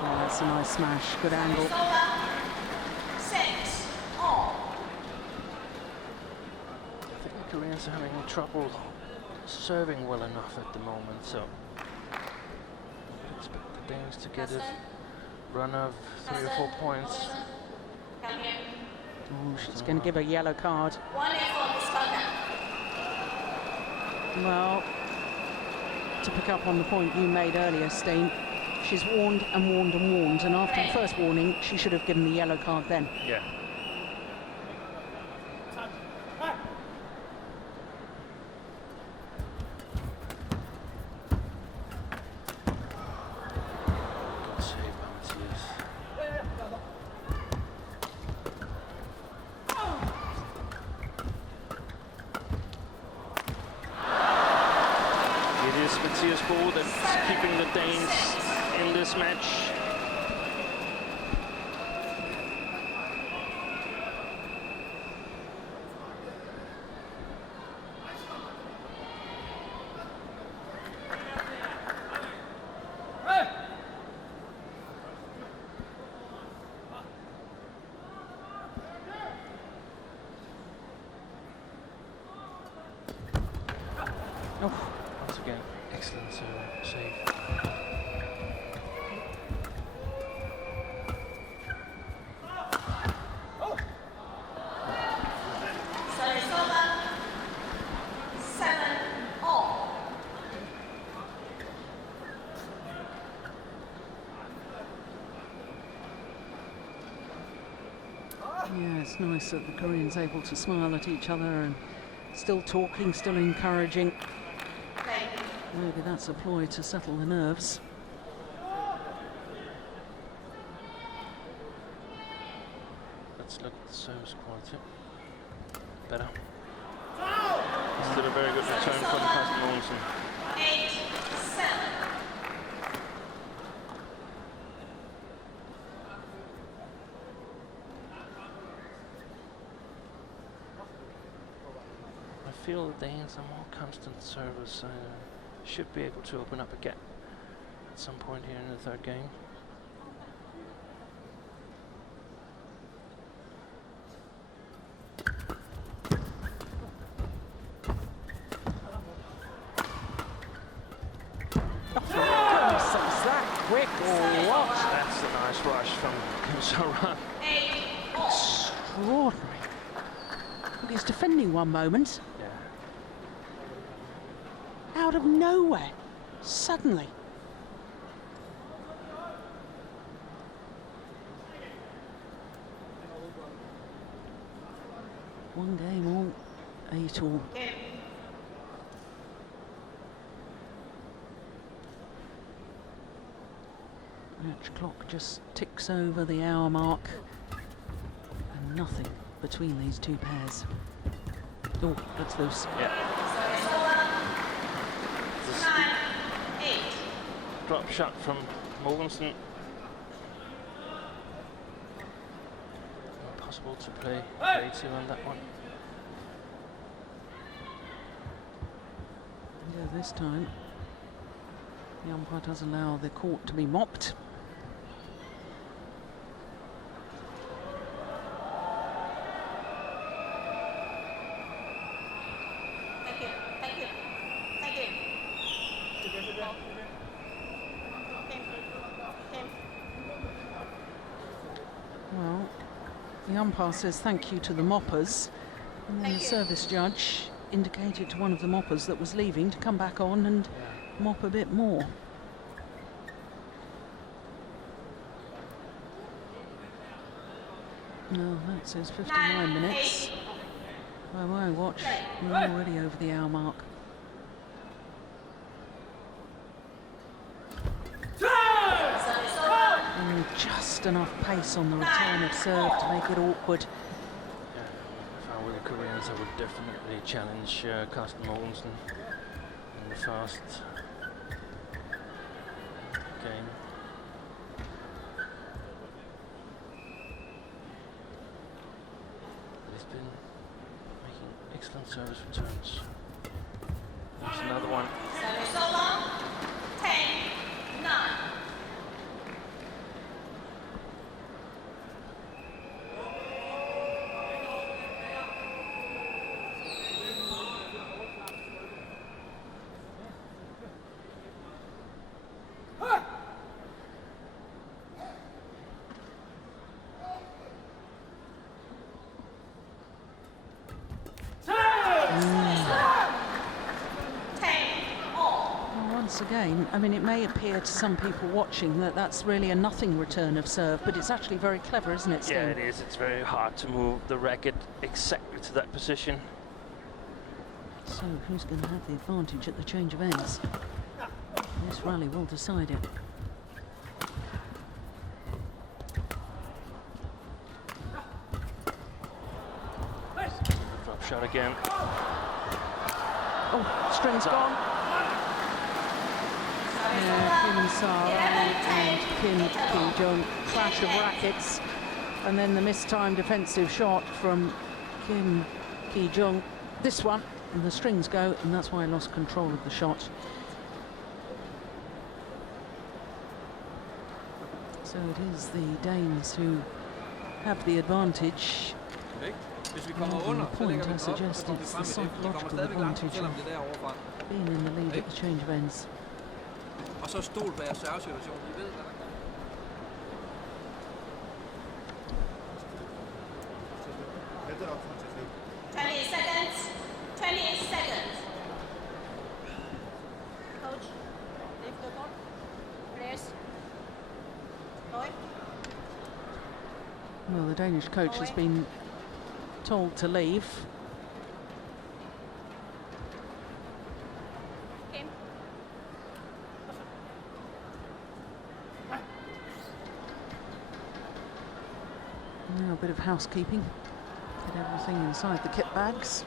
Yeah, that's a nice smash. Good angle. 6-all. I think the Koreans are having trouble serving well enough at the moment, so I expect the Danes to get a run of 3 or 4 points. Come here. Oh, she's going to give a yellow card. 1 for misconduct. Well, to pick up on the point you made earlier, Steen, she's warned and warned and warned, and after the first warning, she should have given the yellow card then. Yeah. Good save by Mathias. It is Mathias M.Boe that's keeping the Danes in this match. Oh, Once again, excellent save. Service over. 7-all. yeah, it's nice that the Koreans able to smile at each other and still talking, still encouraging. Maybe that's a ploy to settle the nerves. Let's look at the service quality. better. Still a very good return from Carsten Mogensen. 8-7. I feel that Danes are more constant servers. Should be able to open up again at some point here in the third game. That's a nice rush from Kim So-ran. Extraordinary. Look, he's defending one moment. Yeah. Out of nowhere. Suddenly. One game all, 8 all. Match clock just ticks over the hour mark, and nothing between these two pairs. Oh, that's loose. Yeah. 9-8. Drop shot from Mogensen. Impossible to play creative on that one. Yeah, this time the umpire does allow the court to be mopped. Well, the umpire says thank you to the moppers, and then the service judge indicated to one of the moppers that was leaving to come back on and mop a bit more. No, that says 59 minutes. Oh, watch, we're already over the hour mark. And just enough pace on the return of serve to make it awkward. Yeah, if I were the Koreans, I would definitely challenge Carsten Mogensen in the first game. He's been making excellent service returns. There's another one. So long. 10-9. Again, I mean, it may appear to some people watching that that's really a nothing return of serve, but it's actually very clever, isn't it, Steve? Yeah, it is. It's very hard to move the racket exactly to that position. So who's going to have the advantage at the change of ends? This rally will decide it. Drop shot again. Oh, string's gone. Kim So-ran and Kim Ki-jung, clash of rackets, and then the mistimed defensive shot from Kim Ki-jung. This one, and the strings go, and that's why I lost control of the shot. So it is the Danes who have the advantage. Hvis vi kommer under, så lægger vi den op, så kommer vi frem i det. De kommer stadigvæk langt, selvom det er derovre fra. Being in the lead at the change of ends. Og så stol på jeres servesituation. I ved, hvad der 20 seconds. 20 seconds. Coach, leave the court. Please. Boy. Well, the Danish coach has been told to leave. Kim. Now a bit of housekeeping. Get everything inside the kit bags.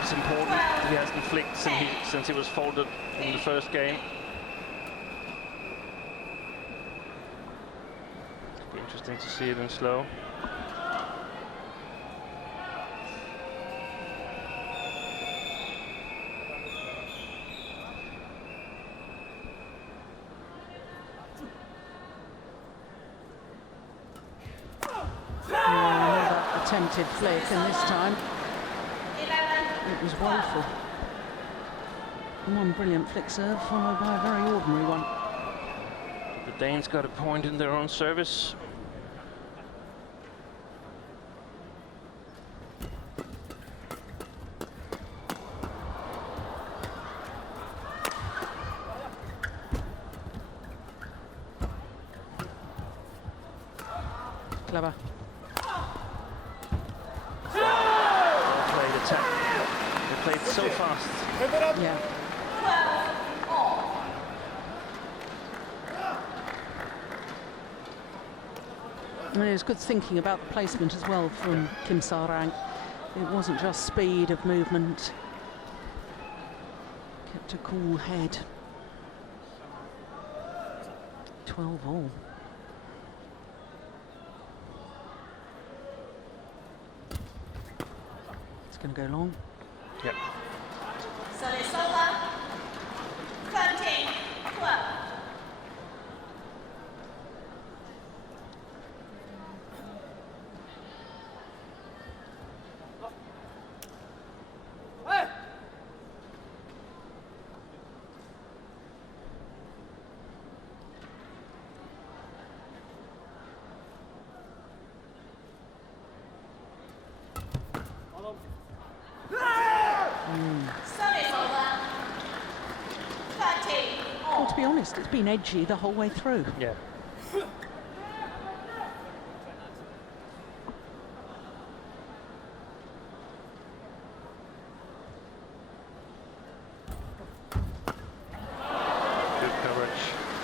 It's important. He hasn't flicked since he was folded in the first game. It'll be interesting to see it in slow. Another attempted flick, and this time it was woeful. One brilliant flick serve followed by a very ordinary one. The Danes got a point in their own service. Clever. Played attack. They played so fast. Yeah. I mean, it was good thinking about the placement as well from Kim Sa-rang. It wasn't just speed of movement. Kept a cool head. 12 all. It's going to go long. Yep. Service over. 13-12. Well, to be honest, it's been edgy the whole way through. Yeah. Good coverage.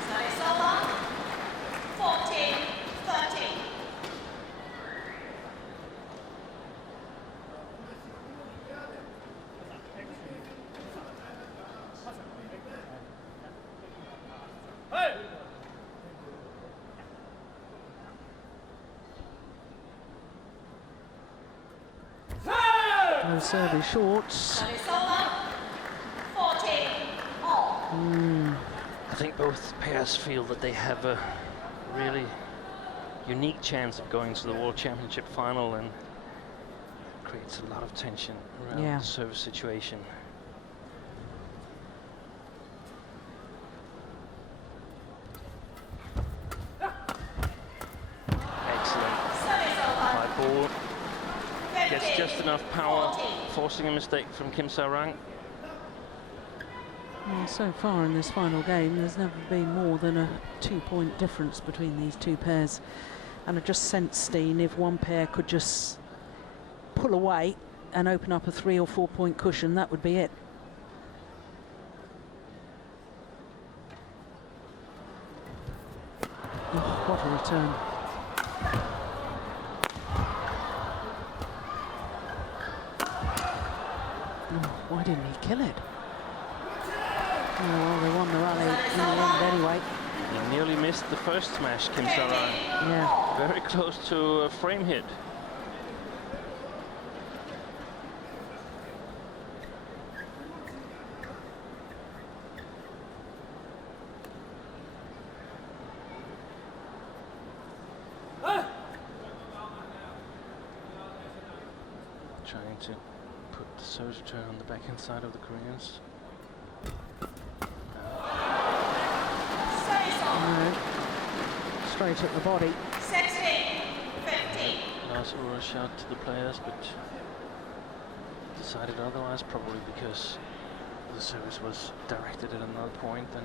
Service over. 14-13. No service shorts. Service over. 14-all. I think both pairs feel that they have a really unique chance of going to the World Championship final, and creates a lot of tension around Yeah. the service situation. Excellent. Service over. High ball. Gets just 15-14. enough power, forcing a mistake from Kim Sa-rang. Well, so far in this final game, there's never been more than a 2-point difference between these two pairs. And I just sensed, Steen, if one pair could just pull away and open up a 3 or 4 point cushion, that would be it. Oh, what a return. Oh, why didn't he kill it? Oh, well, they won the rally in the end anyway. He nearly missed the first smash, Kim Sa-rang. Yeah. Very close to a frame hit. Trying to put the service return on the backhand side of the Koreans. No. Straight at the body. 16-15. Last rush out to the players, but decided otherwise, probably because the service was directed at another point than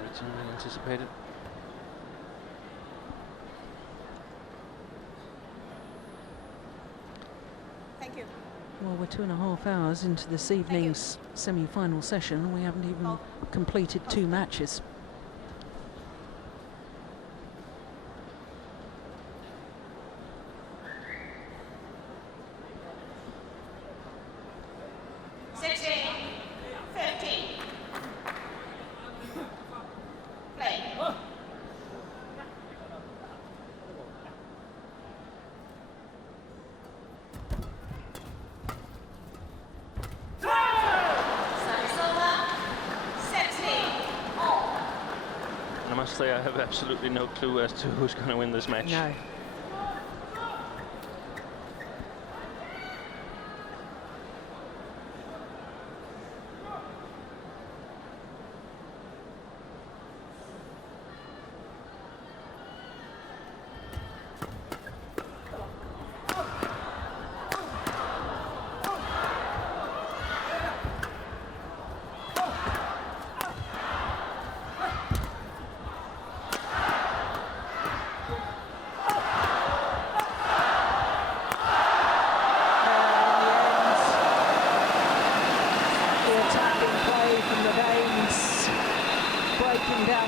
originally anticipated. Thank you. Well, we're 2.5 hours into this evening's semi-final session. We haven't even completed 2 matches. I have absolutely no clue as to who's going to win this match. No.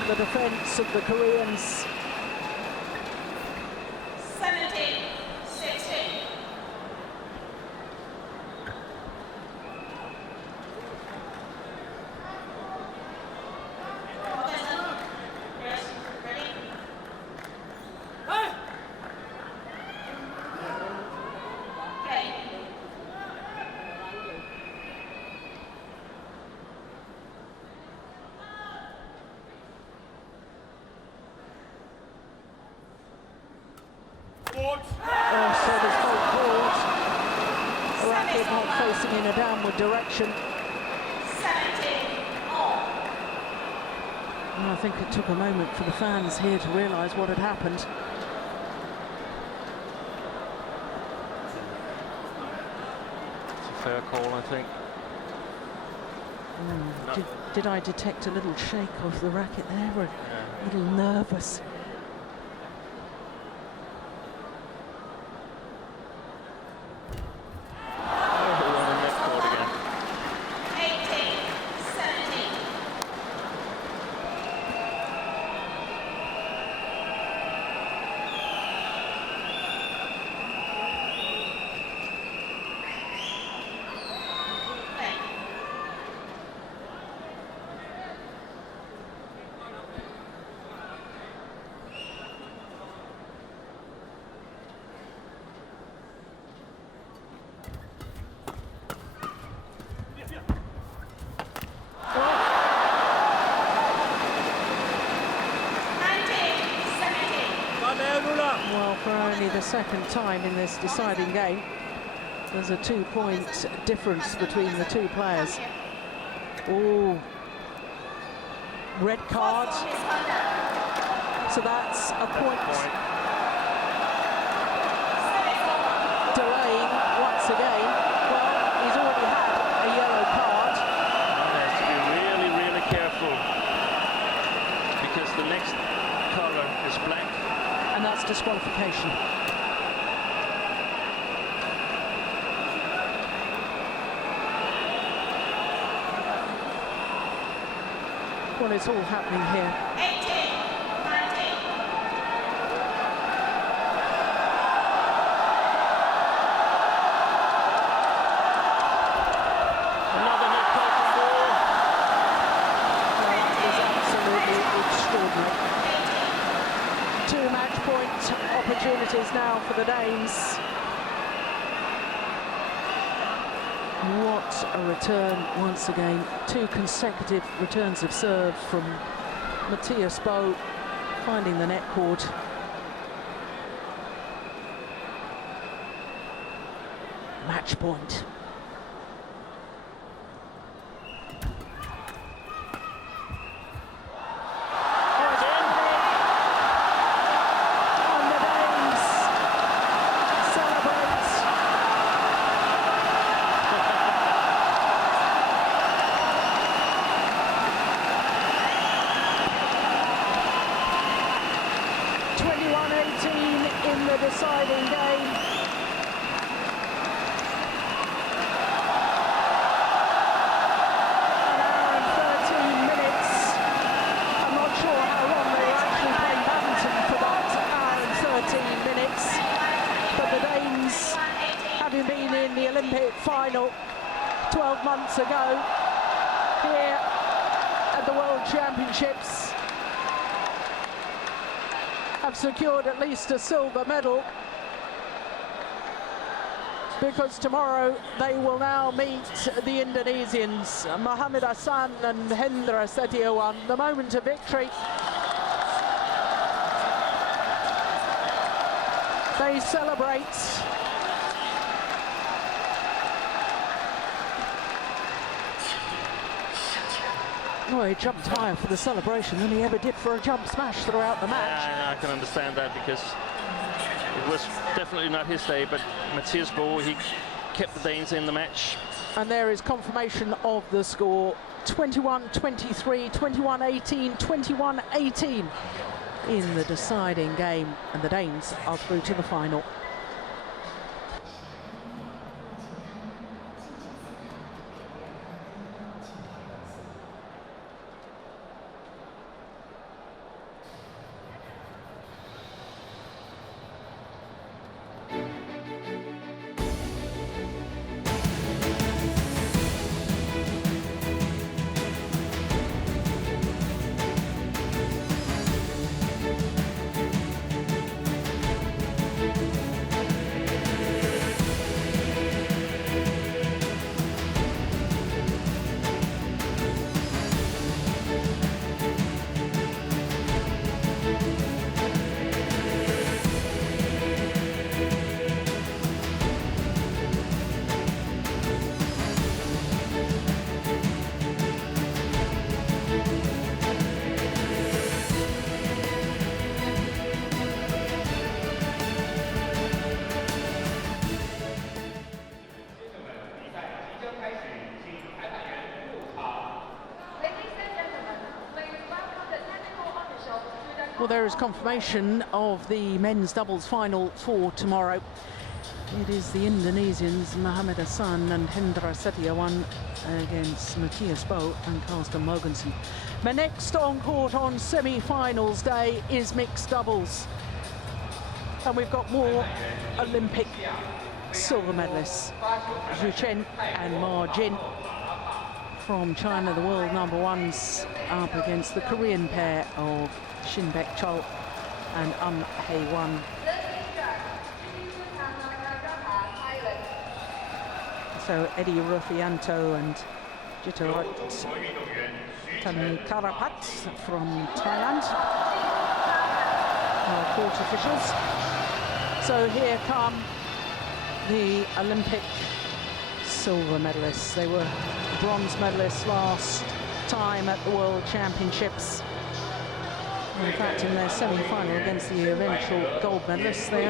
The defense of the Koreans. 17-16. Yes, ready? Play. In a downward direction. 17-all. And I think it took a moment for the fans here to realise what had happened. It's a fair call, I think. Did I detect a little shake of the racket there? We're a little nervous. Well, for only the second time in this deciding game, there's a 2-point difference between the two players. Oh, red card. So that's a point. Delaying once again. Well, he's already had a yellow card. One has to be really, really careful because the next color is black. And that's disqualification. Well, it's all happening here. 18-19. Another net call from Boe. That is absolutely extraordinary. 2 match point opportunities now for the Danes. What a return once again. 2 consecutive returns of serve from Mathias M.Boe, finding the net cord. Match point. in the deciding game. An hour and 13 minutes. I'm not sure how long they were actually playing badminton for that hour and 13 minutes. But the Danes, having been in the Olympic final 12 months ago, here at the World Championships, have secured at least a silver medal, because tomorrow they will now meet the Indonesians, Mohamed Hassan and Hendra Setiawan. The moment of victory. They celebrate. Oh, he jumped higher for the celebration than he ever did for a jump smash throughout the match. Yeah, I can understand that, because it was definitely not his day, but Mathias M.Boe, he kept the Danes in the match. And there is confirmation of the score: 21-23, 21-18, 21-18 in the deciding game, and the Danes are through to the final. Well, there is confirmation of the men's doubles final for tomorrow. It is the Indonesians, Mohamed Hassan and Hendra Setiawan, against Mathias M.Boe and C.Mogensen. The next on court on semi-finals day is mixed doubles. And we've got more Olympic silver medalists. Zhu Chen and Ma Jin from China, the world number ones, up against the Korean pair of Shin Baek Chol and Hae Won. So Eddie Rufianto and Jitarot Tankarapat from Thailand are court officials. So here come the Olympic silver medalists. They were bronze medalists last time at the World Championships. In fact, in their semi-final against the eventual gold medalists, they